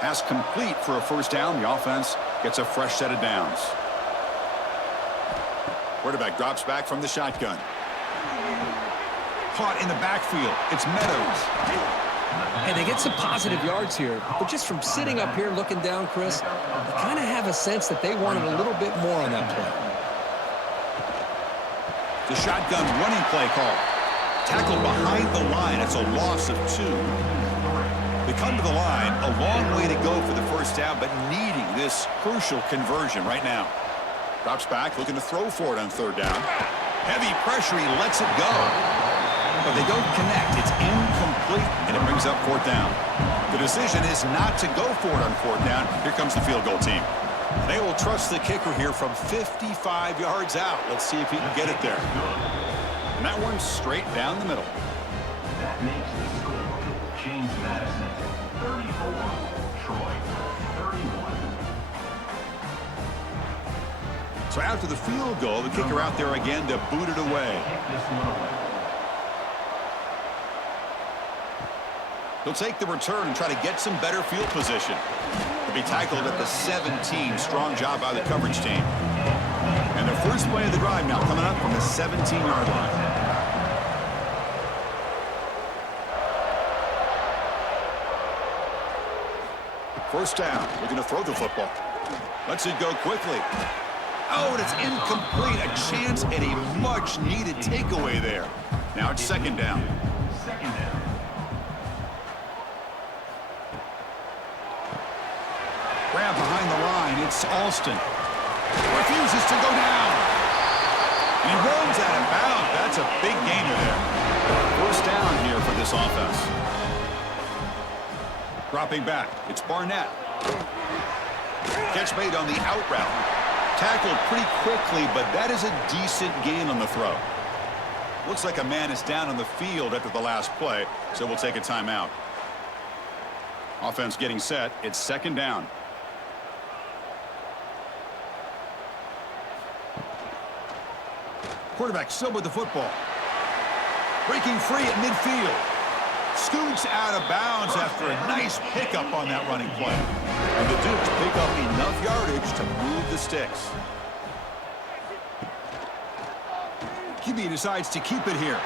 Pass complete for a first down. The offense gets a fresh set of downs. Quarterback drops back from the shotgun. Caught in the backfield. It's Meadows. And they get some positive yards here, but just from sitting up here looking down, Chris, you kind of have a sense that they wanted a little bit more on that play. The shotgun running play call. Tackled behind the line. It's a loss of 2. They come to the line. A long way to go for the first down, but needing this crucial conversion right now. Drops back, looking to throw for it on 3rd down. Heavy pressure. He lets it go. But they don't connect. It's incomplete, and it brings up 4th down. The decision is not to go for it on 4th down. Here comes the field goal team. They will trust the kicker here from 55 yards out. Let's see if he can get it there. And that one's straight down the middle. That makes the score. James Madison, 34. Troy, 31. So after the field goal, the kicker out there again to boot it away. Kick this one away. He'll take the return and try to get some better field position. He'll be tackled at the 17. Strong job by the coverage team. And their first play of the drive now coming up from the 17-yard line. First down, looking to throw the football. Lets it go quickly. Oh, and it's incomplete. A chance at a much-needed takeaway there. Now it's 2nd down. Second down. Grab behind the line. It's Alston. Refuses to go down. And he runs out of bounds. That's a big gainer there. First down here for this offense. Dropping back, it's Barnett. Catch made on the out route. Tackled pretty quickly, but that is a decent gain on the throw. Looks like a man is down on the field after the last play, so we'll take a timeout. Offense getting set. It's second down. Quarterback still with the football. Breaking free at midfield. Scoots out of bounds after a nice pickup on that running play. And the Dukes pick up enough yardage to move the sticks. QB decides to keep it here.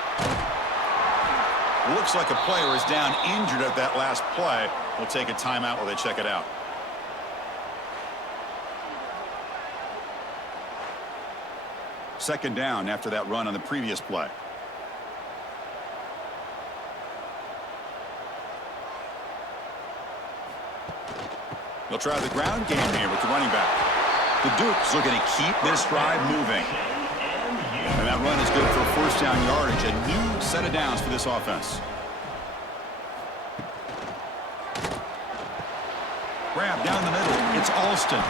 Looks like a player is down injured at that last play. We'll take a timeout while they check it out. Second down after that run on the previous play. They'll try the ground game here with the running back. The Dukes looking to keep this drive moving. And that run is good for first down yardage. A new set of downs for this offense. Grab down the middle. It's Alston.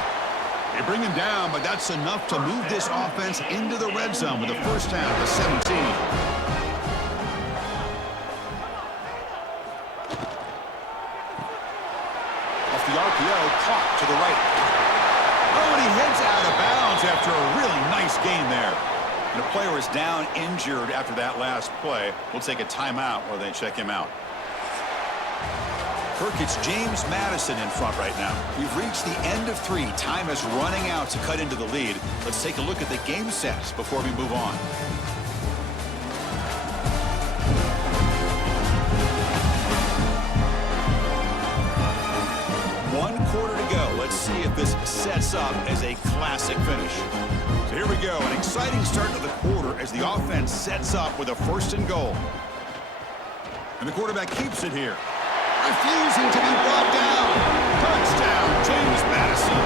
They bring him down, but that's enough to move this offense into the red zone with a first down to 17. Off the RPO, caught to the right. Oh, and he heads out of bounds after a really nice gain there. And the player is down injured after that last play. We'll take a timeout while they check him out. Kirk, it's James Madison in front right now. We've reached the end of 3. Time is running out to cut into the lead. Let's take a look at the game sets before we move on. One quarter to go. Let's see if this sets up as a classic finish. So here we go. An exciting start to the quarter as the offense sets up with a first and goal. And the quarterback keeps it here. Refusing to be brought down. Touchdown, James Madison.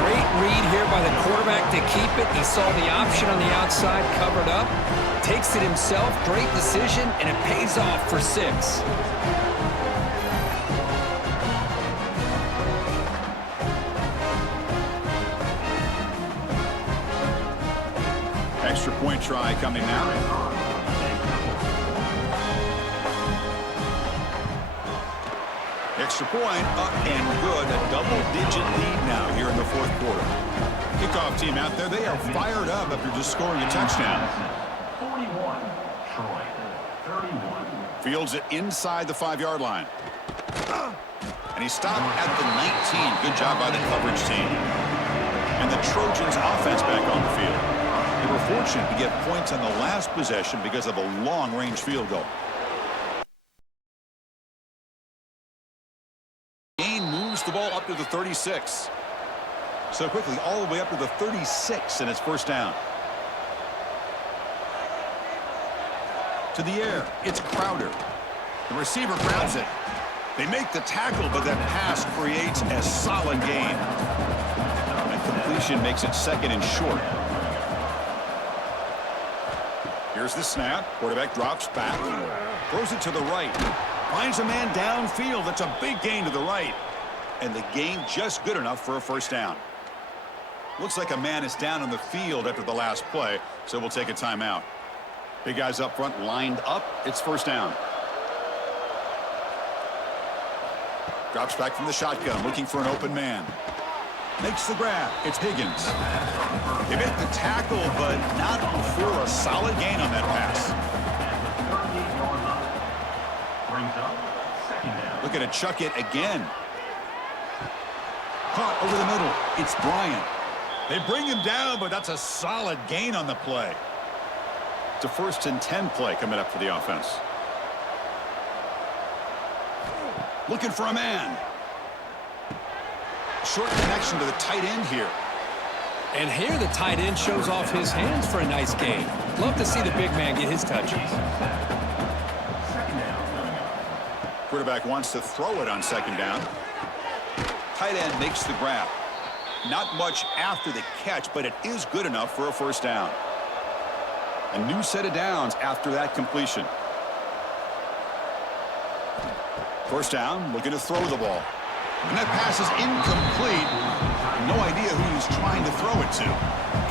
Great read here by the quarterback to keep it. He saw the option on the outside covered up. Takes it himself. Great decision, and it pays off for 6. Extra point try coming now. Extra point up and good. A double-digit lead now here in the fourth quarter. Kickoff team out there. They are fired up after just scoring a touchdown. 41, Troy. 31. Fields it inside the 5-yard line. And he stopped at the 19. Good job by the coverage team. And the Trojans offense back on the field. They were fortunate to get points on the last possession because of a long-range field goal. The ball up to the 36. So quickly all the way up to the 36, and it's first down. To the air, it's Crowder. The receiver grabs it. They make the tackle, but that pass creates a solid gain. And completion makes it second and short. Here's the snap. Quarterback drops back. Throws it to the right. Finds a man downfield. That's a big gain to the right. And the gain just good enough for a first down. Looks like a man is down on the field after the last play, so we'll take a timeout. Big guys up front lined up. It's first down. Drops back from the shotgun, looking for an open man. Makes the grab. It's Higgins. They make the tackle, but not before a solid gain on that pass. 38-yard line. Brings up second down. Looking to chuck it again. Caught over the middle. It's Bryant. They bring him down, but that's a solid gain on the play. It's a 1st and 10 play coming up for the offense. Looking for a man. Short connection to the tight end here. And here the tight end shows off his hands for a nice gain. Love to see the big man get his touches. Quarterback wants to throw it on second down. Tight end makes the grab. Not much after the catch, but it is good enough for a first down. A new set of downs after that completion. First down, looking to throw the ball. And that pass is incomplete. No idea who he's trying to throw it to.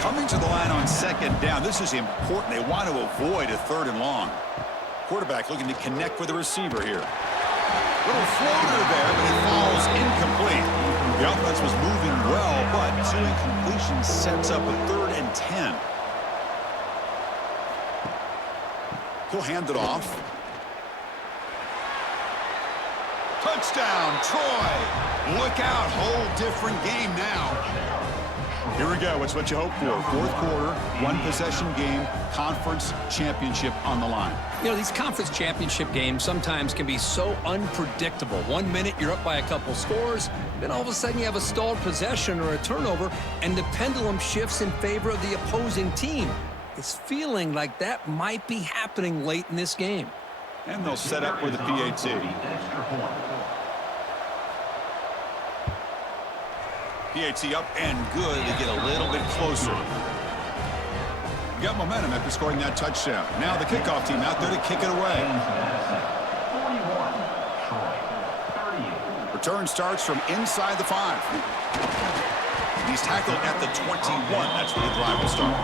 Coming to the line on second down, this is important. They want to avoid a third and long. Quarterback looking to connect with the receiver here. Little floater there, but it falls incomplete. The offense was moving well, but two incompletions sets up a 3rd and 10. He'll hand it off. Touchdown, Troy. Look out, whole different game now. Here we go. It's what you hope for. 4th quarter, 1-possession game, conference championship on the line. You know, these conference championship games sometimes can be so unpredictable. 1 minute you're up by a couple scores, then all of a sudden you have a stalled possession or a turnover, and the pendulum shifts in favor of the opposing team. It's feeling like that might be happening late in this game. And they'll set up with the PAT. PAT up and good to get a little bit closer. You got momentum after scoring that touchdown. Now the kickoff team out there to kick it away. Return starts from inside the 5. He's tackled at the 21. That's where the drive will start.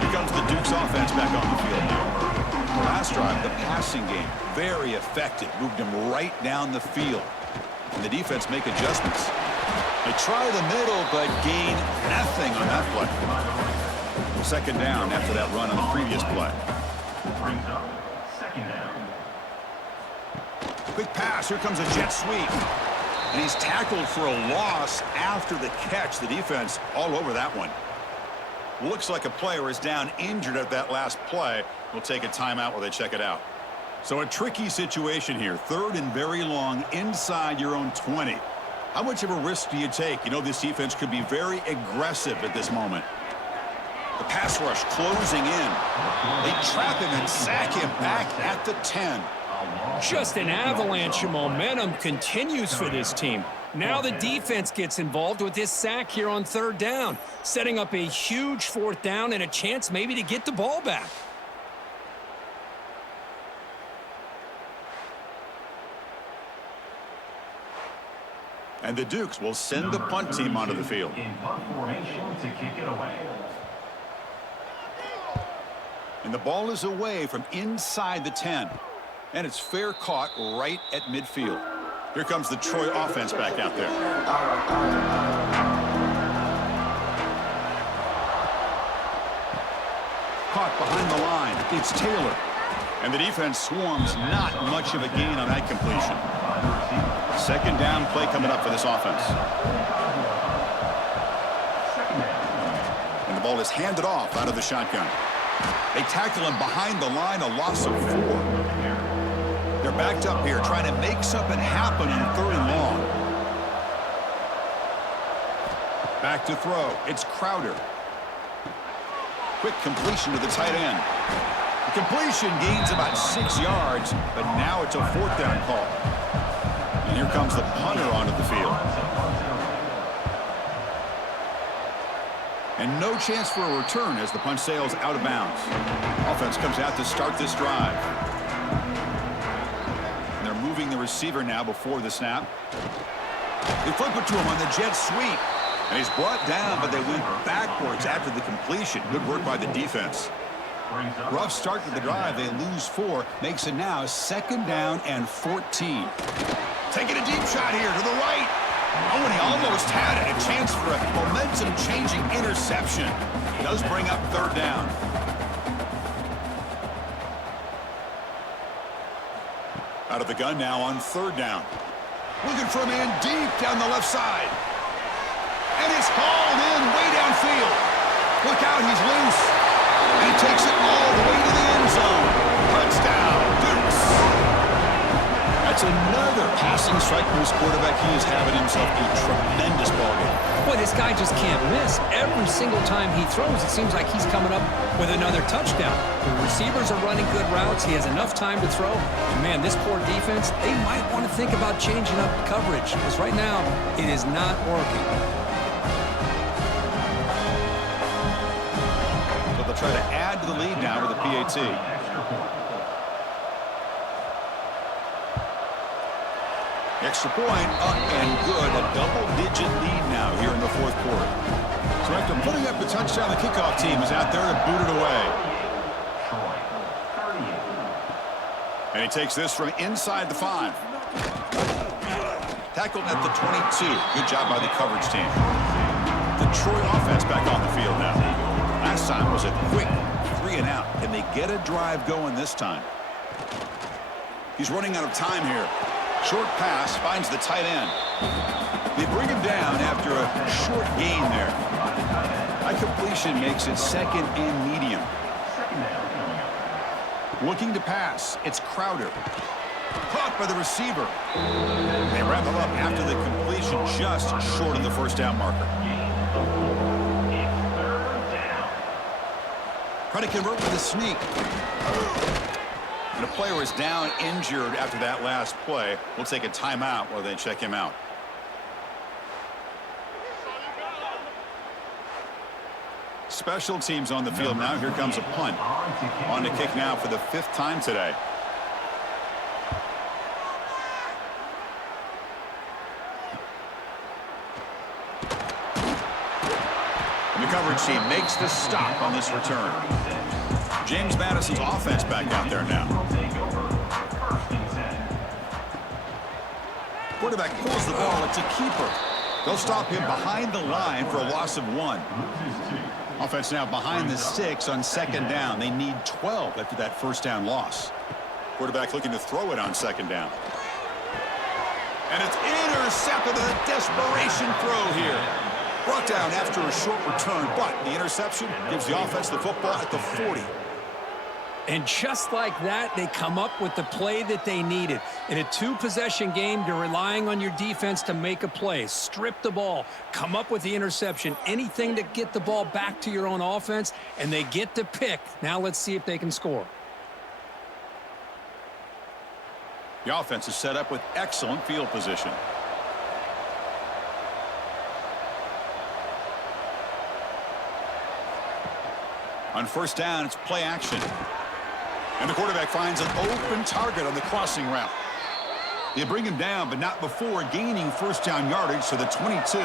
Here comes the Duke's offense back on the field now. The last drive, the passing game, very effective. Moved him right down the field. And the defense make adjustments. They try the middle, but gain nothing on that play. Second down after that run on the previous play. Brings up second down. Quick pass. Here comes a jet sweep. And he's tackled for a loss after the catch. The defense all over that one. Looks like a player is down injured at that last play. We'll take a timeout while they check it out. So a tricky situation here. 3rd and very long inside your own 20. How much of a risk do you take? You know this defense could be very aggressive at this moment. The pass rush closing in. They trap him and sack him back at the 10. Just an avalanche of momentum continues for this team. Now the defense gets involved with this sack here on 3rd down, setting up a huge 4th down and a chance maybe to get the ball back. And the Dukes will send the punt team onto the field. In punt formation to kick it away. And the ball is away from inside the 10. And it's fair caught right at midfield. Here comes the Troy offense back out there. Caught behind the line. It's Taylor. And the defense swarms. Not much of a gain on that completion. Second down play coming up for this offense. And the ball is handed off out of the shotgun. They tackle him behind the line, a loss of 4. They're backed up here, trying to make something happen on 3rd and long. Back to throw. It's Crowder. Quick completion to the tight end. The completion gains about 6 yards, but now it's a 4th down call. And here comes the punter onto the field. And no chance for a return as the punt sails out of bounds. Offense comes out to start this drive. And they're moving the receiver now before the snap. They flip it to him on the jet sweep. And he's brought down, but they went backwards after the completion. Good work by the defense. Rough start to the drive. They lose 4. Makes it now 2nd down and 14. Taking a deep shot here to the right. Oh, and he almost had it. A chance for a momentum-changing interception. Does bring up 3rd down. Out of the gun now on 3rd down. Looking for a man deep down the left side. And it's hauled in way downfield. Look out, he's loose. And he takes it all the way to the end zone. Touchdown, Dukes. That's another passing strike from his quarterback. He is having himself a tremendous ballgame. Boy, this guy just can't miss. Every single time he throws, it seems like he's coming up with another touchdown. The receivers are running good routes. He has enough time to throw. And, man, this poor defense, they might want to think about changing up coverage because right now it is not working. They'll try to add to the lead now with a PAT. Extra point, up and good. A double-digit lead now here in the fourth quarter. So after putting up the touchdown, the kickoff team is out there to boot it away. And he takes this from inside the 5. Tackled at the 22. Good job by the coverage team. The Troy offense back on the field now. Last time was a quick 3 and out. Can they get a drive going this time? He's running out of time here. Short pass finds the tight end. They bring him down after a short gain there. That completion makes it second and medium. Looking to pass. It's Crowder. Caught by the receiver. They wrap him up after the completion, just short of the first down marker. Try to convert with a sneak. And the player is down injured after that last play. We'll take a timeout while they check him out. Special teams on the field now. Here comes a punt. On the kick now for the 5th time today. And the coverage team makes the stop on this return. James Madison's offense back out there now. Quarterback pulls the ball. It's a keeper. They'll stop him behind the line for a loss of 1. Offense now behind the 6 on second down. They need 12 after that first down loss. Quarterback looking to throw it on second down. And it's intercepted. A desperation throw here. Brought down after a short return, but the interception gives the offense the football at the 40. And just like that, they come up with the play that they needed. In a 2-possession game, you're relying on your defense to make a play. Strip the ball. Come up with the interception. Anything to get the ball back to your own offense, and they get to pick. Now let's see if they can score. The offense is set up with excellent field position. On first down, it's play action. And the quarterback finds an open target on the crossing route. They bring him down, but not before gaining first down yardage to the 22.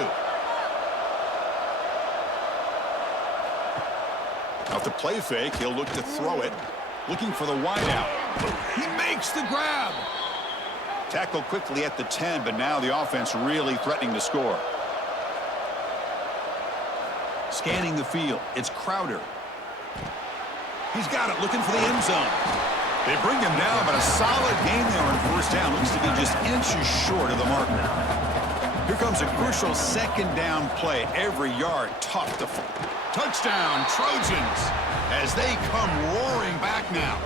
Off the play fake, he'll look to throw it. Looking for the wideout. He makes the grab. Tackled quickly at the 10, but now the offense really threatening to score. Scanning the field, it's Crowder. He's got it, looking for the end zone. They bring him down, but a solid gain there on first down. Looks to be just inches short of the marker. Here comes a crucial second down play. Every yard tough to touchdown, Trojans, as they come roaring back now.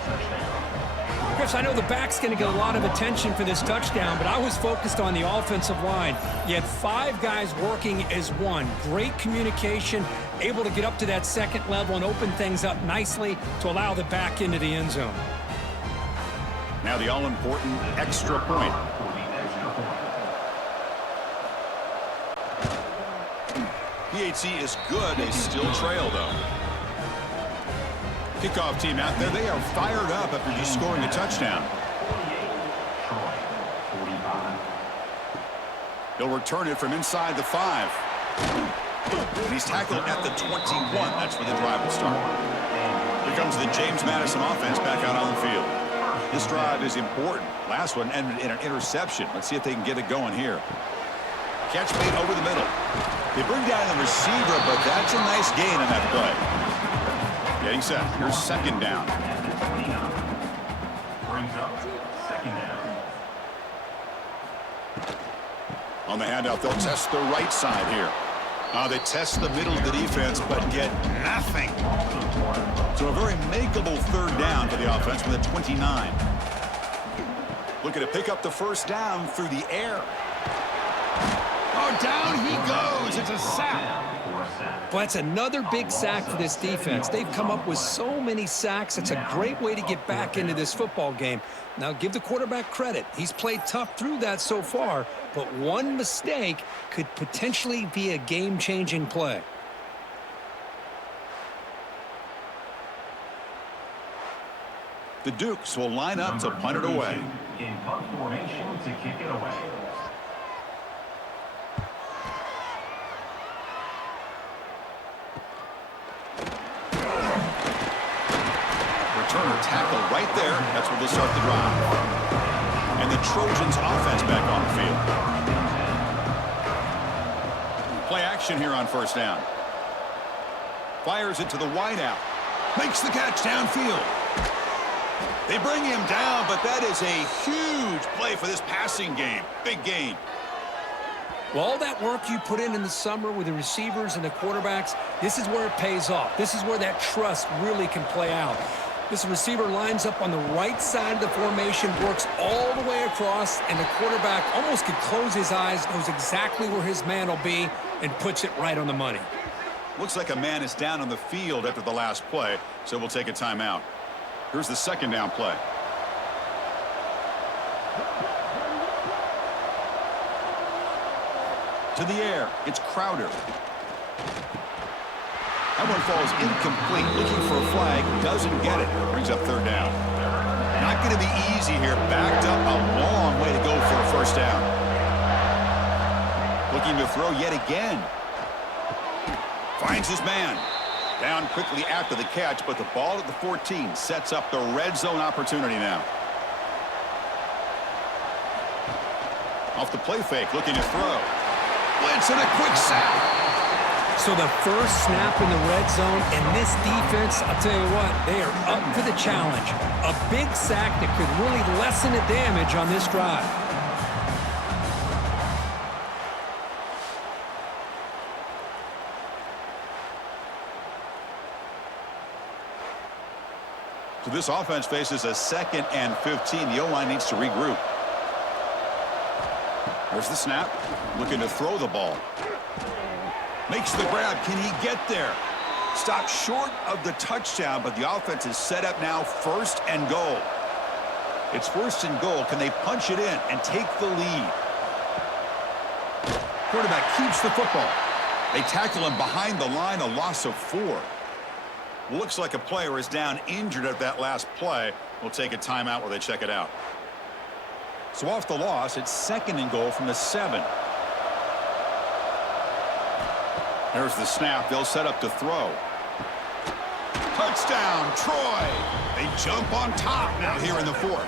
Chris, I know the back's going to get a lot of attention for this touchdown, but I was focused on the offensive line. You had 5 guys working as one. Great communication, able to get up to that second level and open things up nicely to allow the back into the end zone. Now the all-important extra point. PAT is good. They still trail, though. Kickoff team out there. They are fired up after just scoring a touchdown. He'll return it from inside the 5. He's tackled at the 21. That's where the drive will start. Here comes the James Madison offense back out on the field. This drive is important. Last one ended in an interception. Let's see if they can get it going here. Catch made over the middle. They bring down the receiver, but that's a nice gain on that play. Getting set. Here's second down. Brings up second down. On the handout, they'll test the right side here. They test the middle of the defense, but get nothing. So a very makeable third down for the offense with a 29. Looking to pick up the first down through the air. Oh, down he goes. It's a sack. Well, that's another big sack for this defense. They've come up with so many sacks. It's a great way to get back into this football game. Now, give the quarterback credit. He's played tough through that so far, but one mistake could potentially be a game-changing play. The Dukes will line up to punt it away. In punt formation to kick it away. Returner tackle right there. That's where they'll start the drive. And the Trojans offense back on the field. Play action here on first down. Fires it to the wideout. Makes the catch downfield. They bring him down, but that is a huge play for this passing game. Big gain. Well, all that work you put in the summer with the receivers and the quarterbacks, this is where it pays off. This is where that trust really can play out. This receiver lines up on the right side of the formation, works all the way across, and the quarterback almost could close his eyes, knows exactly where his man will be, and puts it right on the money. Looks like a man is down on the field after the last play, so we'll take a timeout. Here's the second down play. To the air, it's Crowder. That one falls incomplete, looking for a flag, doesn't get it. Brings up third down. Not going to be easy here, backed up a long way to go for a first down. Looking to throw yet again. Finds his man. Down quickly after the catch, but the ball at the 14 sets up the red zone opportunity now. Off the play fake, looking to throw. Blitz and a quick sack. So the first snap in the red zone, and this defense, I'll tell you what, they are up to the challenge. A big sack that could really lessen the damage on this drive. So this offense faces a 2nd and 15. The O-line needs to regroup. There's the snap. Looking to throw the ball. Makes the grab. Can he get there? Stopped short of the touchdown, but the offense is set up now 1st and goal. It's 1st and goal. Can they punch it in and take the lead? Quarterback keeps the football. They tackle him behind the line, a loss of 4. Looks like a player is down injured at that last play. We'll take a timeout while they check it out. So off the loss, it's 2nd and goal from the 7. There's the snap. They'll set up to throw. Touchdown, Troy. They jump on top now here in the 4th.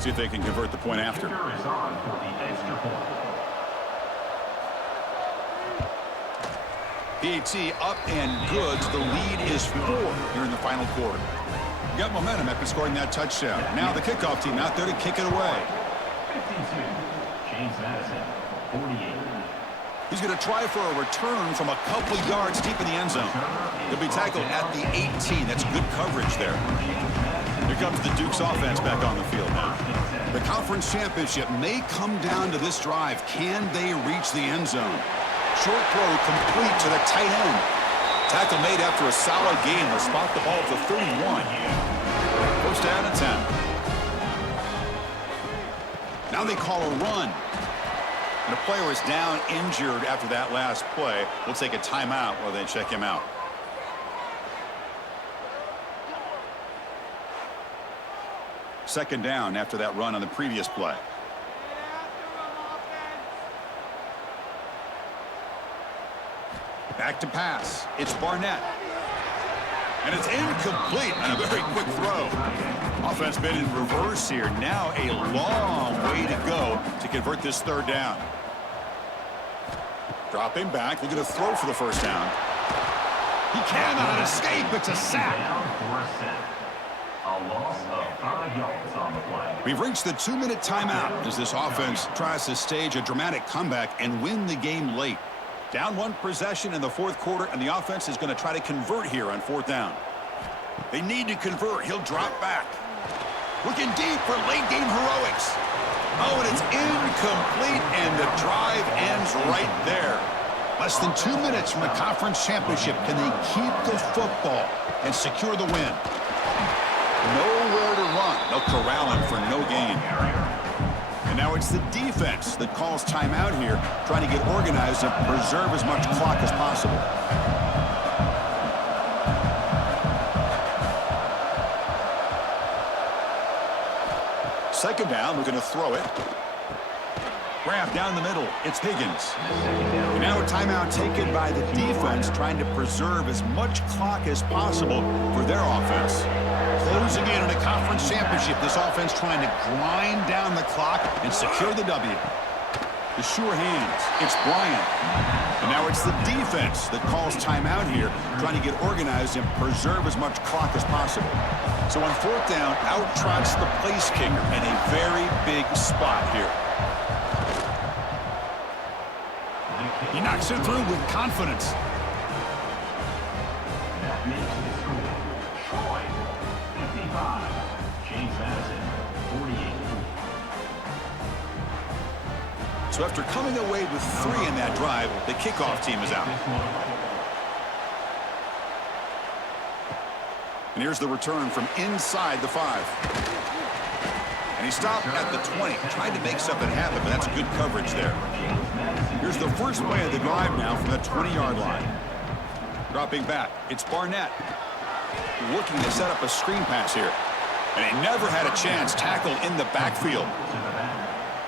See if they can convert the point after. Is on for the extra point. PAT up and good. The lead is 4 here in the final quarter. Got momentum after scoring that touchdown. Now the kickoff team out there to kick it away. 52. James Madison, 48. He's going to try for a return from a couple yards deep in the end zone. He'll be tackled at the 18. That's good coverage there. Here comes the Dukes offense back on the field now. The conference championship may come down to this drive. Can they reach the end zone? Short throw complete to the tight end. Tackle made after a solid gain. They'll spot the ball at the 31. First down and 10. Now they call a run. And a player is down injured after that last play. We'll take a timeout while they check him out. Second down after that run on the previous play. Back to pass. It's Barnett. And it's incomplete on a very quick throw. Offense been in reverse here. Now a long way to go to convert this third down. Dropping back, looking to throw for the first down. He cannot escape. It's a sack. Down for a sack. A loss of 5 yards on the play. We've reached the 2-minute timeout as this offense tries to stage a dramatic comeback and win the game late. Down 1 possession in the 4th quarter, and the offense is going to try to convert here on 4th down. They need to convert. He'll drop back. Looking deep for late-game heroics. Oh, and it's incomplete, and the drive ends right there. Less than 2 minutes from the conference championship. Can they keep the football and secure the win? Nowhere to run. They'll corral him for no gain. And now it's the defense that calls timeout here, trying to get organized and preserve as much clock as possible. Second down, we're going to throw it. Grab down the middle. It's Higgins. And now a timeout taken by the defense, trying to preserve as much clock as possible for their offense. Closing in on a conference championship, this offense trying to grind down the clock and secure the W. The sure hands. It's Bryant. And now it's the defense that calls timeout here, trying to get organized and preserve as much clock as possible. So on fourth down, out trots the place kicker in a very big spot here. He knocks it through with confidence. That makes the score. Troy, 55. James Madison, 48. So after coming away with 3 in that drive, the kickoff team is out. And here's the return from inside the 5. And he stopped at the 20. Tried to make something happen, but that's good coverage there. Here's the first play of the drive now from the 20-yard line. Dropping back, it's Barnett. Looking to set up a screen pass here. And he never had a chance tackled in the backfield.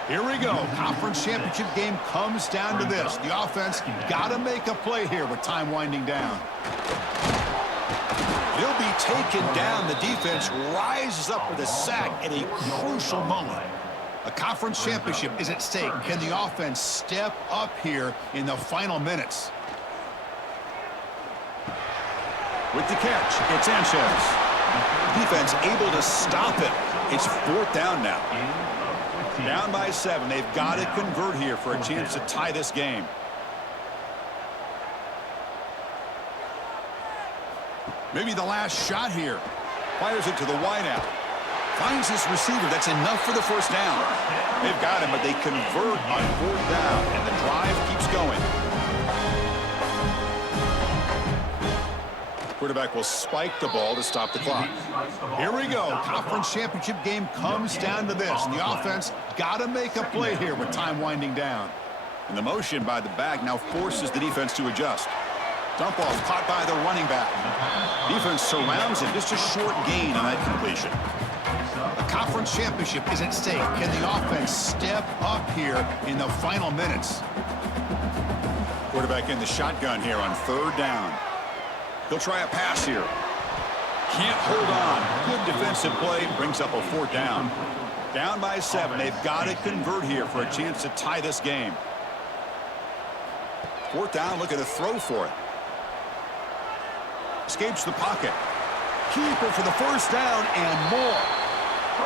Here we go. Conference championship game comes down to this. The offense got to make a play here with time winding down. He'll be taken down. The defense rises up with a sack at a crucial moment. A conference championship is at stake. Can the offense step up here in the final minutes? With the catch, it's Sanchez. Defense able to stop it. It's fourth down now. Down by 7. They've got to convert here for a chance to tie this game. Maybe the last shot here. Fires it to the wideout. Finds his receiver. That's enough for the first down. They've got him, but they convert on fourth down, and the drive keeps going. Quarterback will spike the ball to stop the clock. Here we go. Conference championship game comes down to this. And the offense got to make a play here with time winding down. And the motion by the back now forces the defense to adjust. Dump off caught by the running back. Defense surrounds him. Just a short gain on that completion. A conference championship is at stake. Can the offense step up here in the final minutes? Quarterback in the shotgun here on third down. He'll try a pass here. Can't hold on. Good defensive play. Brings up a fourth down. Down by 7. They've got to convert here for a chance to tie this game. Fourth down. Look at the throw for it. Escapes the pocket. Keeper for the first down and more.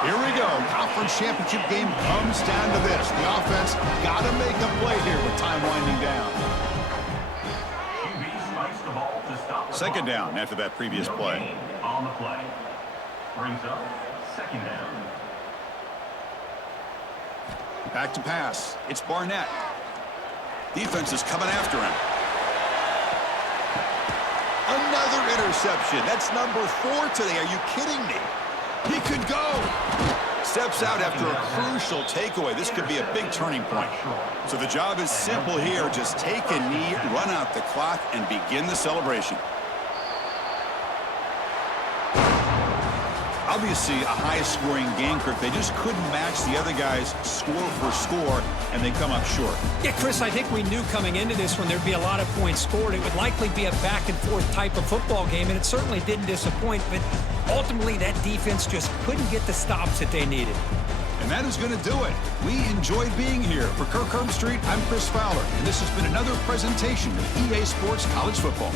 Here we go. Conference championship game comes down to this. The offense got to make a play here with time winding down. Second down after that previous play. On the play. Brings up second down. Back to pass. It's Barnett. Defense is coming after him. Another interception. That's number 4 today. Are you kidding me? He could go. Steps out after a crucial takeaway. This could be a big turning point. So the job is simple here. Just take a knee, run out the clock, and begin the celebration. Obviously, a high-scoring game, Kirk. They just couldn't match the other guys score for score, and they come up short. Yeah, Chris, I think we knew coming into this one there'd be a lot of points scored. It would likely be a back-and-forth type of football game, and it certainly didn't disappoint. But ultimately, that defense just couldn't get the stops that they needed. And that is going to do it. We enjoyed being here. For Kirk Herbstreit, I'm Chris Fowler, and this has been another presentation of EA Sports College Football.